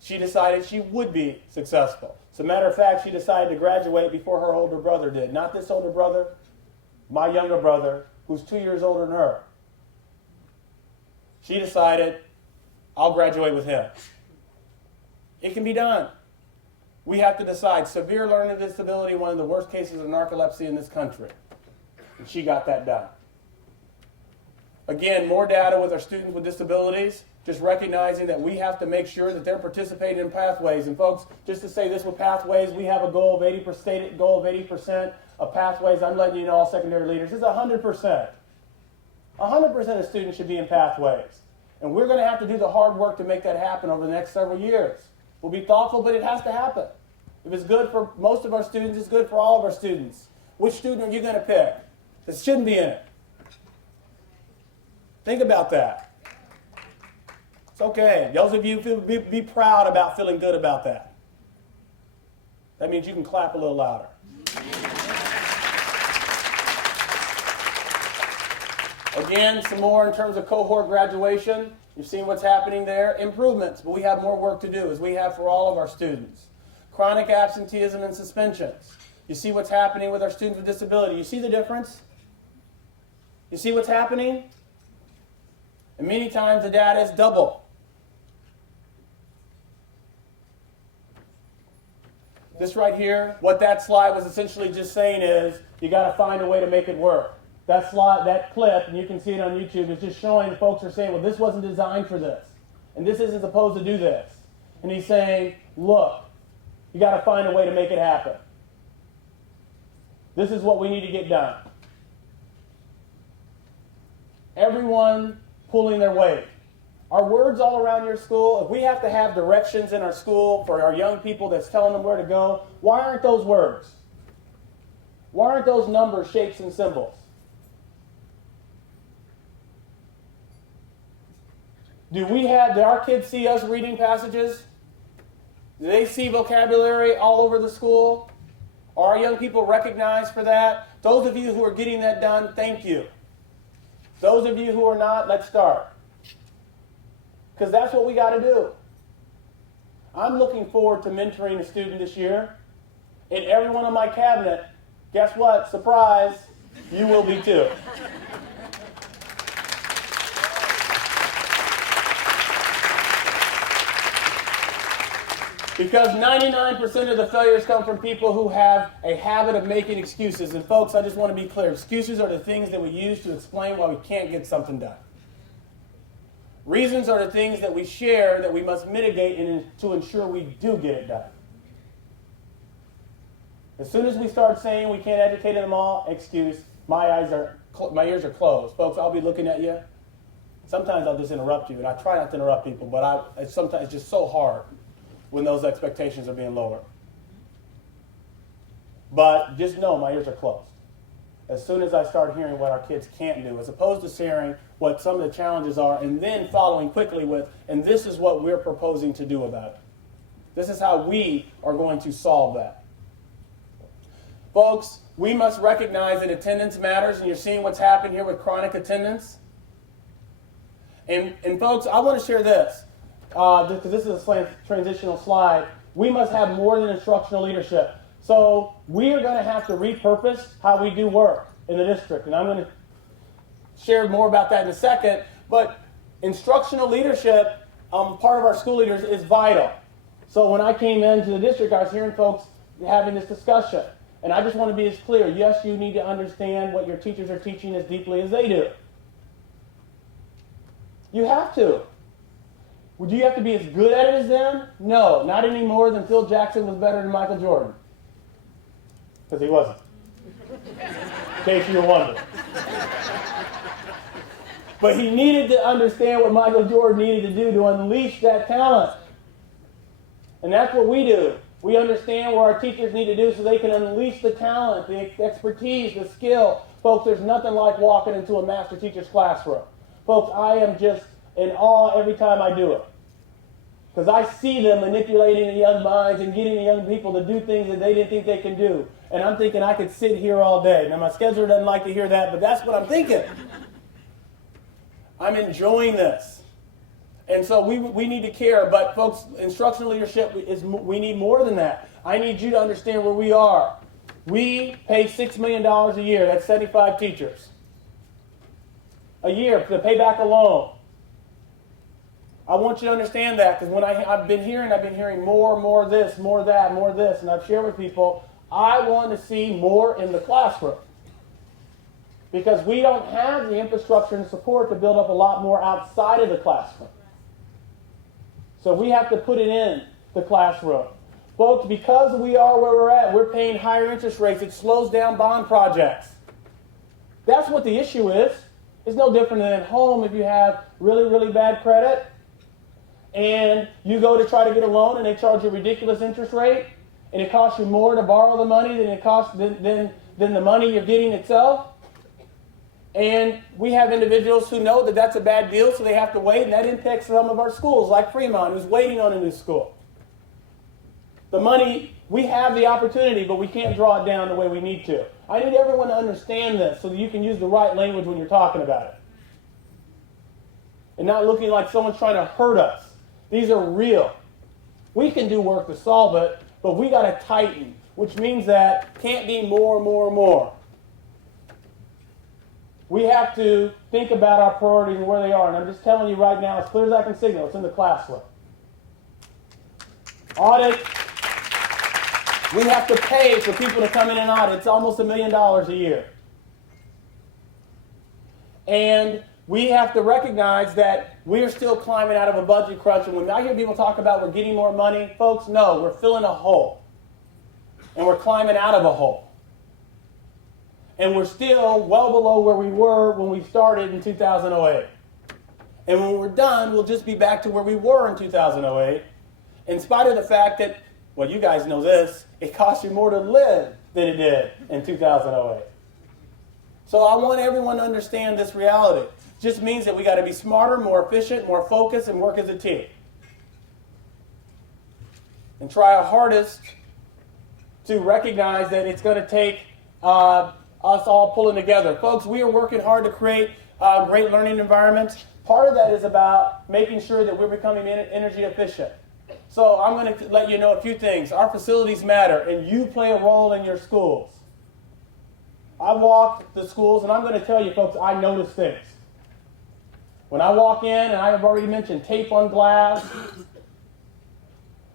she decided she would be successful. As a matter of fact, she decided to graduate before her older brother did. Not this older brother, my younger brother, who's 2 years older than her. She decided, I'll graduate with him. It can be done. We have to decide. Severe learning disability, one of the worst cases of narcolepsy in this country. And she got that done. Again, more data with our students with disabilities, just recognizing that we have to make sure that they're participating in pathways. And folks, just to say this with pathways, we have a goal of 80%, stated goal of 80% of pathways. I'm letting you know, all secondary leaders, this is 100%. 100% of students should be in pathways. And we're going to have to do the hard work to make that happen over the next several years. We'll be thoughtful, but it has to happen. If it's good for most of our students, it's good for all of our students. Which student are you going to pick that shouldn't be in it? Think about that. It's okay. Those of you feel, be proud about feeling good about that. That means you can clap a little louder. Again, some more in terms of cohort graduation. You've seen what's happening there. Improvements, but we have more work to do, as we have for all of our students. Chronic absenteeism and suspensions. You see what's happening with our students with disability. You see the difference? You see what's happening? And many times the data is double. This right here, what that slide was essentially just saying is, you got to find a way to make it work. That slide, that clip, and you can see it on YouTube, is just showing folks are saying, well, this wasn't designed for this. And this isn't supposed to do this. And he's saying, look, you got to find a way to make it happen. This is what we need to get done. Everyone pulling their weight. Are words all around your school? If we have to have directions in our school for our young people that's telling them where to go, why aren't those words? Why aren't those numbers, shapes, and symbols? Do our kids see us reading passages? Do they see vocabulary all over the school? Are our young people recognized for that? Those of you who are getting that done, thank you. Those of you who are not, let's start. Because that's what we got to do. I'm looking forward to mentoring a student this year. And everyone on my cabinet, guess what? Surprise, you will be too. Because 99% of the failures come from people who have a habit of making excuses. And folks, I just want to be clear. Excuses are the things that we use to explain why we can't get something done. Reasons are the things that we share that we must mitigate to ensure we do get it done. As soon as we start saying we can't educate them all, excuse, my ears are closed. Folks, I'll be looking at you. Sometimes I'll just interrupt you, and I try not to interrupt people, but sometimes it's just so hard when those expectations are being lowered. But just know my ears are closed. As soon as I start hearing what our kids can't do, as opposed to sharing what some of the challenges are, and then following quickly with, and this is what we're proposing to do about it. This is how we are going to solve that. Folks, we must recognize that attendance matters, and you're seeing what's happened here with chronic attendance. And folks, I want to share this, because this is a transitional slide. We must have more than instructional leadership. So we are going to have to repurpose how we do work in the district. And I'm going to share more about that in a second. But instructional leadership, part of our school leaders, is vital. So when I came into the district, I was hearing folks having this discussion. And I just want to be as clear. Yes, you need to understand what your teachers are teaching as deeply as they do. You have to. Would you have to be as good at it as them? No, not any more than Phil Jackson was better than Michael Jordan. Because he wasn't. In case you were wondering. But he needed to understand what Michael Jordan needed to do to unleash that talent. And that's what we do. We understand what our teachers need to do so they can unleash the talent, the expertise, the skill. Folks, there's nothing like walking into a master teacher's classroom. Folks, I am just in awe every time I do it. Because I see them manipulating the young minds and getting the young people to do things that they didn't think they can do. And I'm thinking I could sit here all day. Now, my scheduler doesn't like to hear that, but that's what I'm thinking. I'm enjoying this. And so we need to care. But, folks, instructional leadership, we need more than that. I need you to understand where we are. We pay $6 million a year. That's 75 teachers. A year to pay back a loan. I want you to understand that, because when I've been hearing more this, more that, more this, and I've shared with people, I want to see more in the classroom. Because we don't have the infrastructure and support to build up a lot more outside of the classroom. So we have to put it in the classroom. Folks, because we are where we're at, we're paying higher interest rates. It slows down bond projects. That's what the issue is. It's no different than at home if you have really, really bad credit and you go to try to get a loan and they charge you a ridiculous interest rate and it costs you more to borrow the money than the money you're getting itself. And we have individuals who know that that's a bad deal, so they have to wait, and that impacts some of our schools, like Fremont, who's waiting on a new school. The money, we have the opportunity, but we can't draw it down the way we need to. I need everyone to understand this so that you can use the right language when you're talking about it. And not looking like someone's trying to hurt us. These are real. We can do work to solve it, but we got to tighten, which means that can't be more. We have to think about our priorities and where they are. And I'm just telling you right now, as clear as I can signal, it's in the classroom. Audit. We have to pay for people to come in and audit. It's almost $1 million a year. And we have to recognize that we're still climbing out of a budget crunch. And when I hear people talk about we're getting more money, folks, no, we're filling a hole. And we're climbing out of a hole. And we're still well below where we were when we started in 2008. And when we're done, we'll just be back to where we were in 2008, in spite of the fact that, well, you guys know this, it costs you more to live than it did in 2008. So I want everyone to understand this reality. It just means that we got to be smarter, more efficient, more focused, and work as a team. And try our hardest to recognize that it's going to take us all pulling together. Folks, we are working hard to create great learning environments. Part of that is about making sure that we're becoming energy efficient. So I'm going to let you know a few things. Our facilities matter, and you play a role in your schools. I walk the schools, and I'm going to tell you, folks, I notice things. When I walk in, and I have already mentioned tape on glass,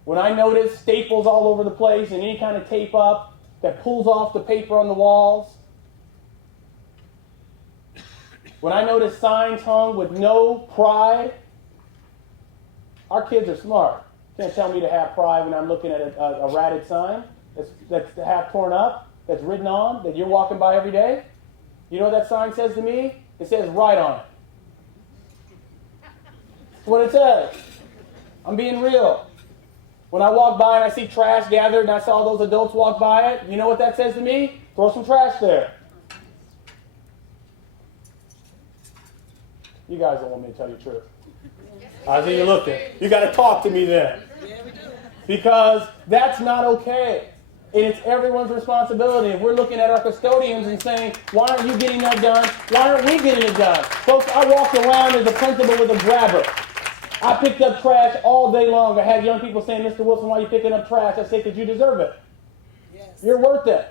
when I notice staples all over the place and any kind of tape up that pulls off the paper on the walls, when I notice signs hung with no pride, our kids are smart. You can't tell me to have pride when I'm looking at a ratted sign that's half torn up, that's written on, that you're walking by every day. You know what that sign says to me? It says, "Write on it." That's what it says. I'm being real. When I walk by and I see trash gathered and I saw those adults walk by it, you know what that says to me? Throw some trash there. You guys don't want me to tell you the truth. I see you looking. You got to talk to me then. Because that's not okay. And it's everyone's responsibility. If we're looking at our custodians and saying, why aren't you getting that done? Why aren't we getting it done? Folks, I walked around as a principal with a grabber. I picked up trash all day long. I had young people saying, Mr. Wilson, why are you picking up trash? I said, because you deserve it. Yes. You're worth it.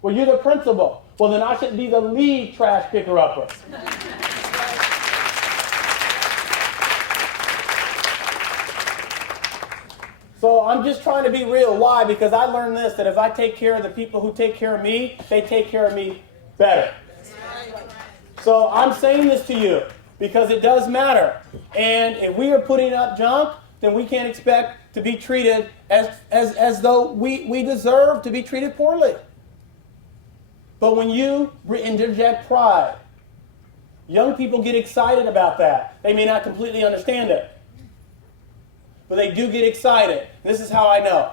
Well, you're the principal. Well, then I should be the lead trash picker-upper. So I'm just trying to be real. Why? Because I learned this, that if I take care of the people who take care of me, they take care of me better. So I'm saying this to you because it does matter. And if we are putting up junk, then we can't expect to be treated as though we deserve to be treated poorly. But when you interject pride, young people get excited about that. They may not completely understand it, but they do get excited. This is how I know.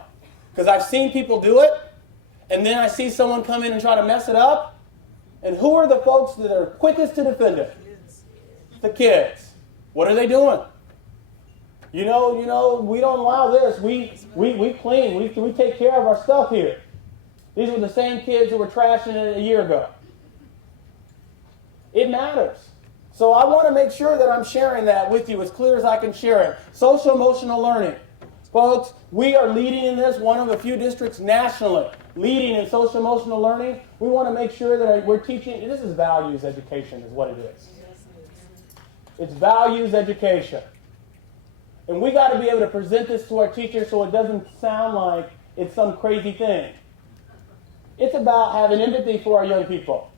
Because I've seen people do it, and then I see someone come in and try to mess it up. And who are the folks that are quickest to defend it? The kids. What are they doing? You know, we don't allow this. We clean. We take care of our stuff here. These were the same kids who were trashing it a year ago. It matters. So I want to make sure that I'm sharing that with you as clear as I can share it. Social emotional learning. Folks, we are leading in this, one of a few districts nationally, leading in social emotional learning. We want to make sure that we're teaching, this is values education is what it is. It's values education. And we got to be able to present this to our teachers so it doesn't sound like it's some crazy thing. It's about having empathy for our young people.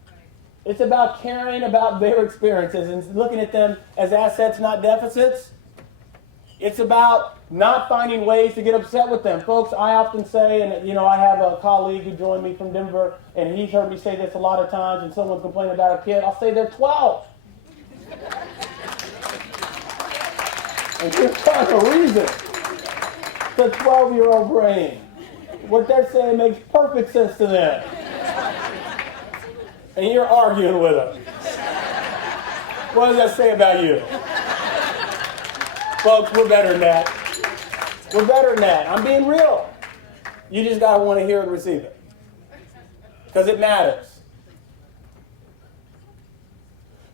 It's about caring about their experiences and looking at them as assets, not deficits. It's about not finding ways to get upset with them. Folks, I often say, and I have a colleague who joined me from Denver, and he's heard me say this a lot of times, and someone's complaining about a kid, I'll say they're 12. And you're trying to reason. It's a 12-year-old brain. What they're saying makes perfect sense to them. And you're arguing with them. What does that say about you? Folks, we're better than that. We're better than that. I'm being real. You just got to want to hear and receive it. Because it matters.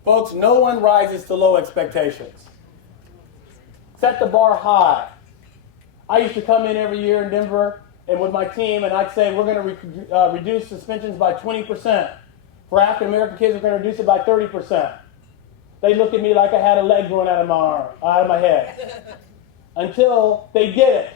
Folks, no one rises to low expectations. Set the bar high. I used to come in every year in Denver and with my team, and I'd say we're going to reduce suspensions by 20%. For African American kids, we're going to reduce it by 30%. They look at me like I had a leg growing out of my head. Until they did it,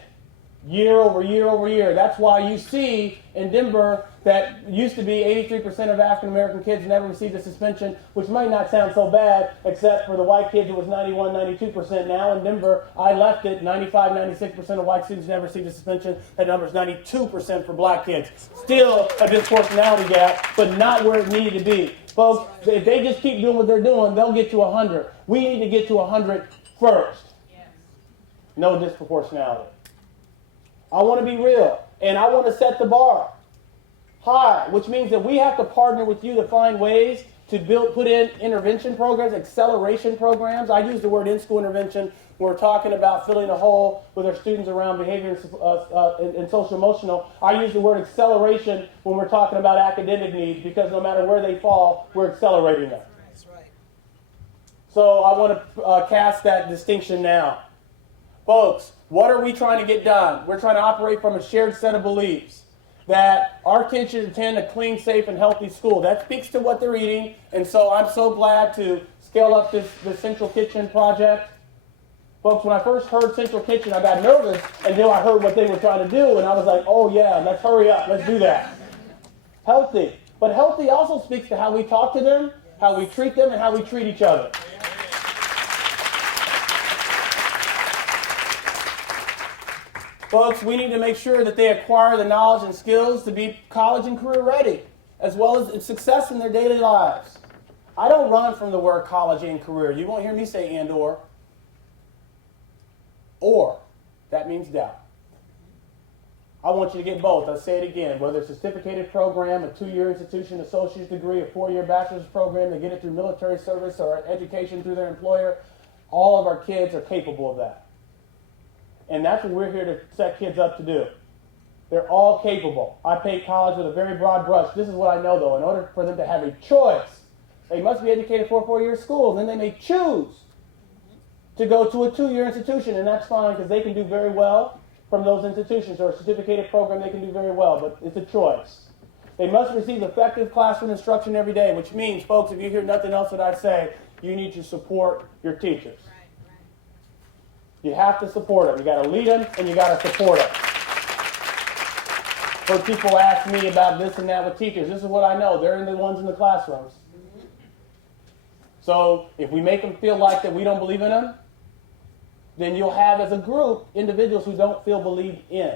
year over year over year. That's why you see in Denver that used to be 83% of African American kids never received a suspension, which might not sound so bad, except for the white kids, it was 91, 92%. Now in Denver, I left it, 95, 96% of white students never received a suspension. That number is 92% for black kids. Still a disproportionality gap, but not where it needed to be. Folks, if they just keep doing what they're doing, they'll get to 100. We need to get to 100 first. No disproportionality. I want to be real, and I want to set the bar high, which means that we have to partner with you to find ways to put in intervention programs, acceleration programs. I use the word in-school intervention when we're talking about filling a hole with our students around behavior and social emotional. I use the word acceleration when we're talking about academic needs, because no matter where they fall, we're accelerating them. That's right. So I want to cast that distinction now. Folks, what are we trying to get done? We're trying to operate from a shared set of beliefs that our kids should attend a clean, safe, and healthy school. That speaks to what they're eating, and so I'm so glad to scale up this Central Kitchen project. Folks, when I first heard Central Kitchen, I got nervous until I heard what they were trying to do, and I was like, oh yeah, let's hurry up, let's do that. Healthy. But healthy also speaks to how we talk to them, how we treat them, and how we treat each other. Folks, we need to make sure that they acquire the knowledge and skills to be college and career ready, as well as success in their daily lives. I don't run from the word college and career. You won't hear me say and or. Or, that means doubt. I want you to get both. I'll say it again. Whether it's a certificated program, a 2-year institution, associate's degree, a 4-year bachelor's program, they get it through military service or education through their employer, all of our kids are capable of that. And that's what we're here to set kids up to do. They're all capable. I paint college with a very broad brush. This is what I know, though. In order for them to have a choice, they must be educated for a 4-year school. Then they may choose to go to a 2-year institution, and that's fine because they can do very well from those institutions, or a certificated program they can do very well, but it's a choice. They must receive effective classroom instruction every day, which means, folks, if you hear nothing else that I say, you need to support your teachers. You have to support them. You got to lead them, and you got to support them. Heard people ask me about this and that with teachers. This is what I know. They're the ones in the classrooms. So if we make them feel like that we don't believe in them, then you'll have, as a group, individuals who don't feel believed in.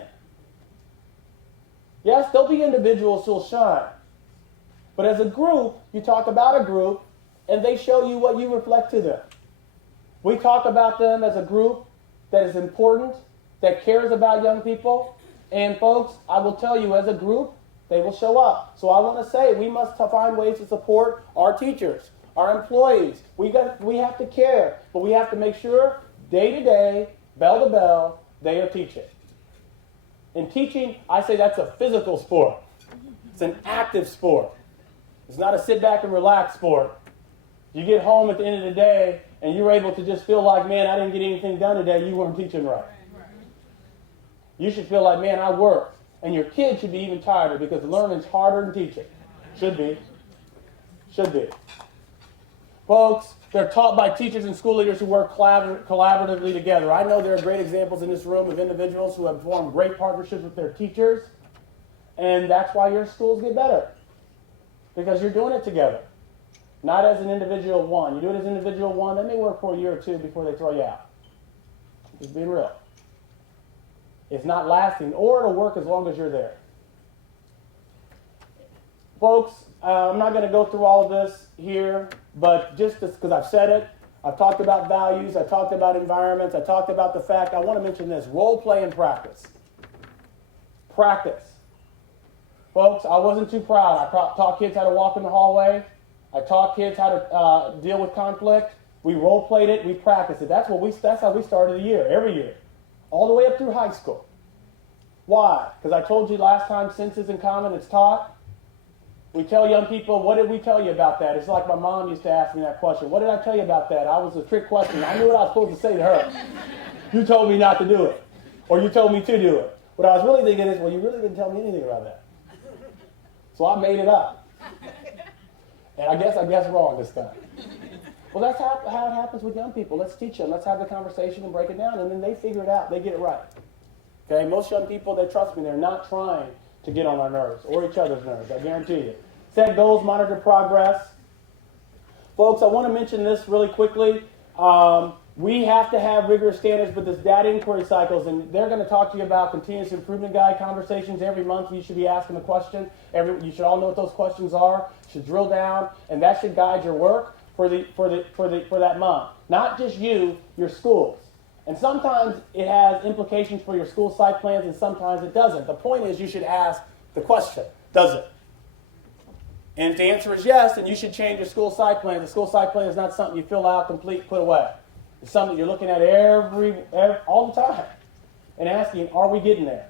Yes, there'll be individuals who'll shine. But as a group, you talk about a group, and they show you what you reflect to them. We talk about them as a group that is important, that cares about young people. And folks, I will tell you, as a group, they will show up. So I want to say we must find ways to support our teachers, our employees. We have to care, but we have to make sure day to day, bell to bell, they are teaching. In teaching, I say that's a physical sport. It's an active sport. It's not a sit back and relax sport. You get home at the end of the day and you're able to just feel like, man, I didn't get anything done today, you weren't teaching right. You should feel like, man, I worked. And your kids should be even tighter because learning's harder than teaching. Should be. Should be. Folks, they're taught by teachers and school leaders who work collaboratively together. I know there are great examples in this room of individuals who have formed great partnerships with their teachers, and that's why your schools get better, because you're doing it together, not as an individual one. You do it as an individual one, that may work for a year or two before they throw you out. Just being real. It's not lasting, or it'll work as long as you're there. Folks, I'm not going to go through all of this here, but just because I've said it, I've talked about values, I've talked about environments, I talked about the fact, I want to mention this, role play and practice. Practice. Folks, I wasn't too proud. I taught kids how to walk in the hallway. I taught kids how to deal with conflict. We role played it, we practiced it. That's how we started the year, every year, all the way up through high school. Why? Because I told you last time, sense is in common, it's taught. We tell young people, what did we tell you about that? It's like my mom used to ask me that question. What did I tell you about that? I was a trick question. I knew what I was supposed to say to her. You told me not to do it. Or you told me to do it. What I was really thinking is, well, you really didn't tell me anything about that. So I made it up. And I guess wrong this time. Well, that's how it happens with young people. Let's teach them. Let's have the conversation and break it down. And then they figure it out. They get it right. Okay? Most young people, they trust me. They're not trying to get on our nerves or each other's nerves. I guarantee you. Set goals, monitor progress. Folks, I want to mention this really quickly. We have to have rigorous standards with this data inquiry cycles, and they're going to talk to you about continuous improvement guide conversations every month. You should be asking a question. You should all know what those questions are. You should drill down, and that should guide your work for that month. Not just you, your schools. And sometimes it has implications for your school site plans, and sometimes it doesn't. The point is you should ask the question, does it? And if the answer is yes, then you should change your school site plan. The school site plan is not something you fill out, complete, put away. It's something you're looking at all the time and asking, are we getting there?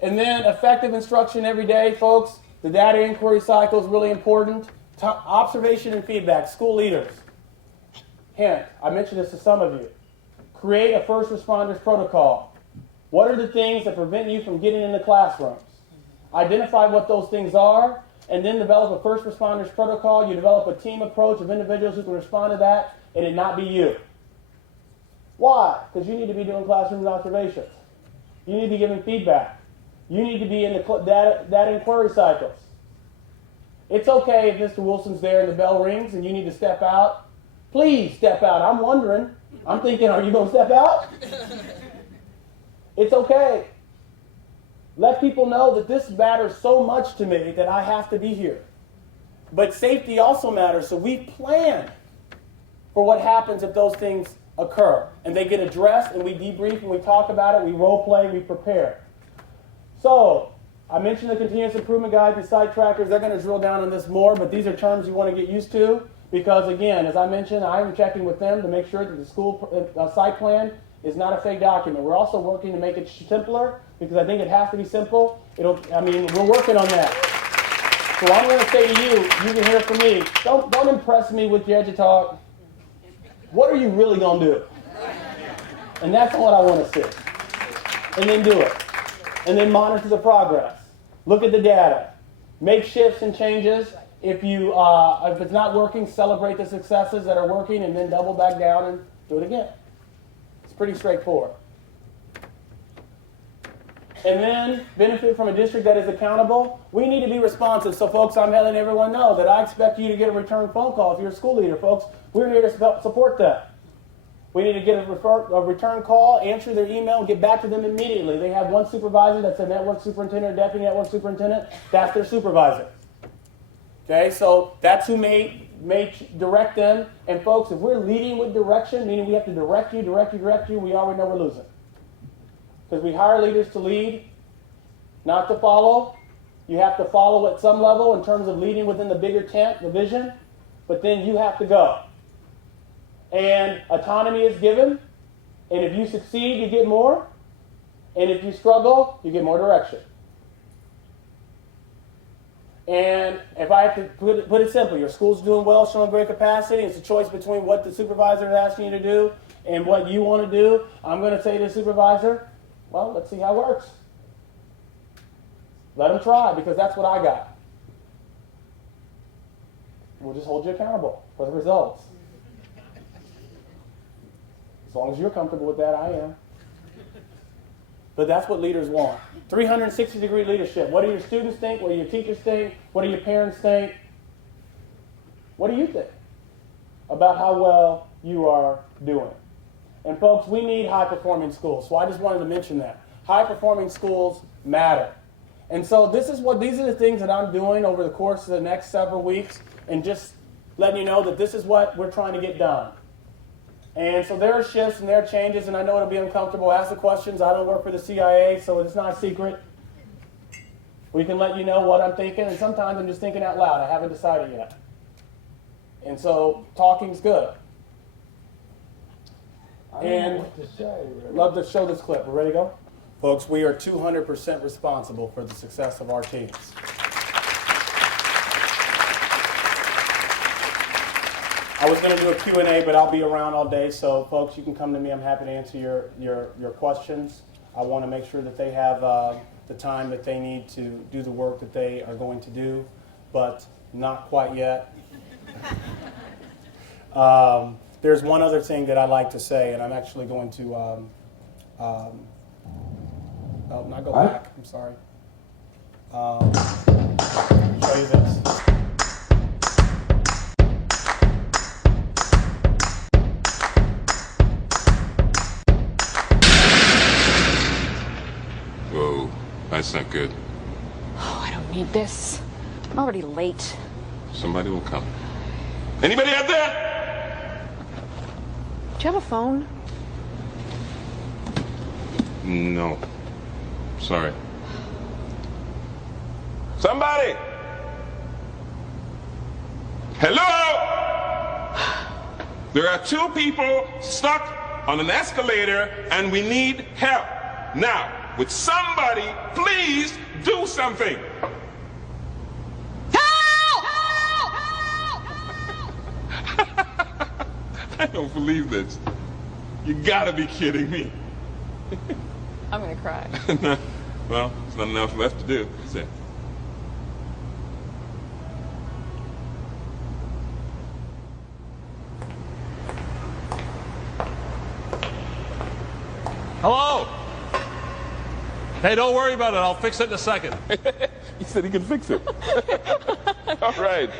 And then effective instruction every day, folks. The data inquiry cycle is really important. Observation and feedback. School leaders. Hint, I mentioned this to some of you. Create a first responders protocol. What are the things that prevent you from getting in the classrooms? Identify what those things are, and then develop a first responders protocol. You develop a team approach of individuals who can respond to that, and it not be you. Why? Because you need to be doing classroom observations. You need to be giving feedback. You need to be in the data inquiry cycles. It's okay if Mr. Wilson's there and the bell rings and you need to step out. Please step out. I'm wondering. I'm thinking, are you going to step out? It's okay. Let people know that this matters so much to me that I have to be here. But safety also matters, so we plan for what happens if those things occur. And they get addressed, and we debrief, and we talk about it, we role play, we prepare. So, I mentioned the continuous improvement guide, the site trackers. They're going to drill down on this more, but these are terms you want to get used to because, again, as I mentioned, I am checking with them to make sure that the school site plan is not a fake document. We're also working to make it simpler because I think it has to be simple. We're working on that. So I'm going to say to you, you can hear from me, don't impress me with your talk. What are you really going to do? And that's what I want to see. And then do it. And then monitor the progress. Look at the data. Make shifts and changes. If it's not working, celebrate the successes that are working and then double back down and do it again. It's pretty straightforward. And then benefit from a district that is accountable. We need to be responsive. So folks, I'm letting everyone know that I expect you to get a return phone call if you're a school leader, folks. We're here to support that. We need to get a return call, answer their email, and get back to them immediately. They have one supervisor that's a network superintendent or deputy network superintendent. That's their supervisor. Okay, so that's who may direct them. And folks, if we're leading with direction, meaning we have to direct you, we already know we're losing. Because we hire leaders to lead, not to follow. You have to follow at some level in terms of leading within the bigger tent, the vision, but then you have to go. And autonomy is given, and if you succeed, you get more, and if you struggle, you get more direction. And if I have to put it simply, your school's doing well, showing great capacity, it's a choice between what the supervisor is asking you to do and what you want to do. I'm going to say to the supervisor, well, let's see how it works. Let them try, because that's what I got. We'll just hold you accountable for the results. As long as you're comfortable with that, I am. But that's what leaders want. 360-degree leadership. What do your students think? What do your teachers think? What do your parents think? What do you think about how well you are doing? And folks, we need high-performing schools. So I just wanted to mention that. High-performing schools matter. And so these are the things that I'm doing over the course of the next several weeks, and just letting you know that this is what we're trying to get done. And so there are shifts and there are changes, and I know it'll be uncomfortable. Ask the questions. I don't work for the CIA, so it's not a secret. We can let you know what I'm thinking, and sometimes I'm just thinking out loud. I haven't decided yet. And so talking's good. And love to show this clip. We're ready to go? Folks, we are 200% responsible for the success of our teams. I was going to do a Q&A, but I'll be around all day, so folks, you can come to me. I'm happy to answer your questions. I want to make sure that they have the time that they need to do the work that they are going to do, but not quite yet. There's one other thing that I'd like to say, and I'm actually going to not go back. I'm sorry. Show you this. Whoa, that's not good. Oh, I don't need this. I'm already late. Somebody will come. Anybody out there? Do you have a phone? No. Sorry. Somebody! Hello? There are two people stuck on an escalator and we need help. Now, would somebody please do something? Help! I don't believe this. You gotta be kidding me. I'm gonna cry. No, well, there's not enough left to do. That's it. Hello? Hey, don't worry about it. I'll fix it in a second. He said he could fix it. All right.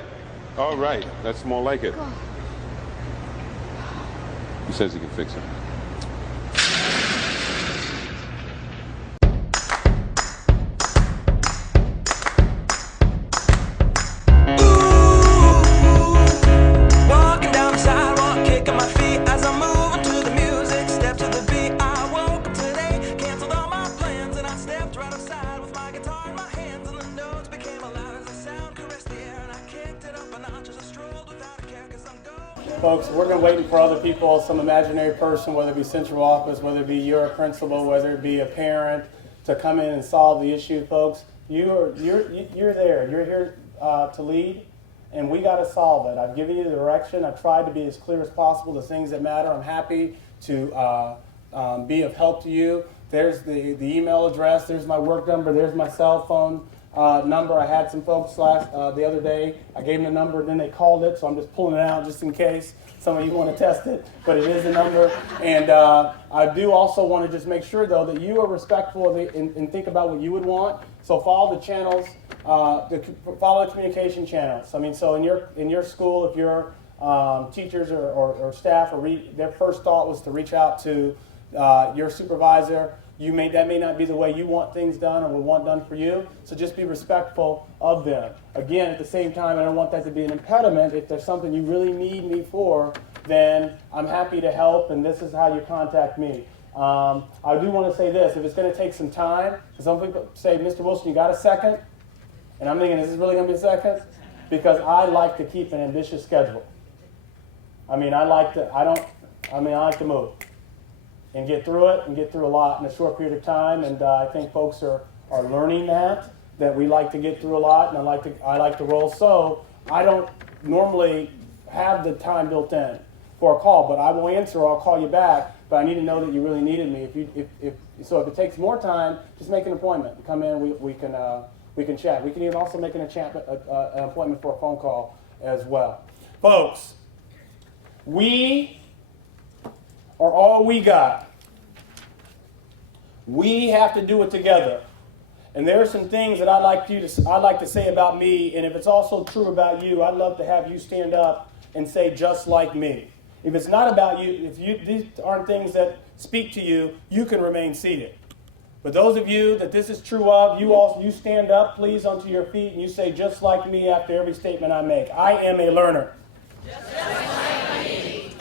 All right. That's more like it. He says he can fix it. Walking down the sidewalk, kicking my feet as I'm moving to the Folks, we're going to wait for other people, some imaginary person, whether it be central office, whether it be your principal, whether it be a parent, to come in and solve the issue, folks. You're there. You're here to lead, and we got to solve it. I've given you the direction. I've tried to be as clear as possible, the things that matter. I'm happy to be of help to you. There's the email address. There's my work number. There's my cell phone number. I had some folks the other day. I gave them the number, then they called it, so I'm just pulling it out just in case some of you want to test it, but it is a number. And I do also want to just make sure, though, that you are respectful of it and think about what you would want. So follow the channels, follow the communication channels. I mean, so in your school, if your teachers or staff, their first thought was to reach out to your supervisor, that may not be the way you want things done or would want done for you. So just be respectful of them. Again, at the same time, I don't want that to be an impediment. If there's something you really need me for, then I'm happy to help, and this is how you contact me. I do want to say this. If it's going to take some time, because some people say, Mr. Wilson, you got a second? And I'm thinking, is this really going to be a second? Because I like to keep an ambitious schedule. I like to move and get through it and get through a lot in a short period of time. And I think folks are learning that we like to get through a lot, and I like to roll. So I don't normally have the time built in for a call, but I will answer or I'll call you back. But I need to know that you really needed me. If it takes more time, just make an appointment. Come in. We can chat. We can even also make an appointment for a phone call as well, folks. We are all we got. We have to do it together. And there are some things that I'd like to say about me, and if it's also true about you, I'd love to have you stand up and say just like me. If it's not about you, these aren't things that speak to you, you can remain seated. But those of you that this is true of, you stand up, please, onto your feet, and you say just like me after every statement I make. I am a learner. Just like me.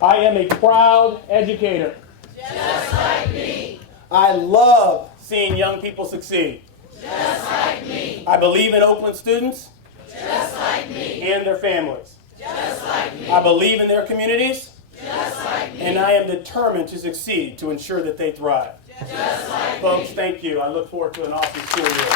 I am a proud educator. Just like me. I love seeing young people succeed. Just like me. I believe in Oakland students. Just like me. And their families. Just like me. I believe in their communities. Just like me. And I am determined to succeed to ensure that they thrive. Just like Folks, me. Thank you. I look forward to an awesome school year.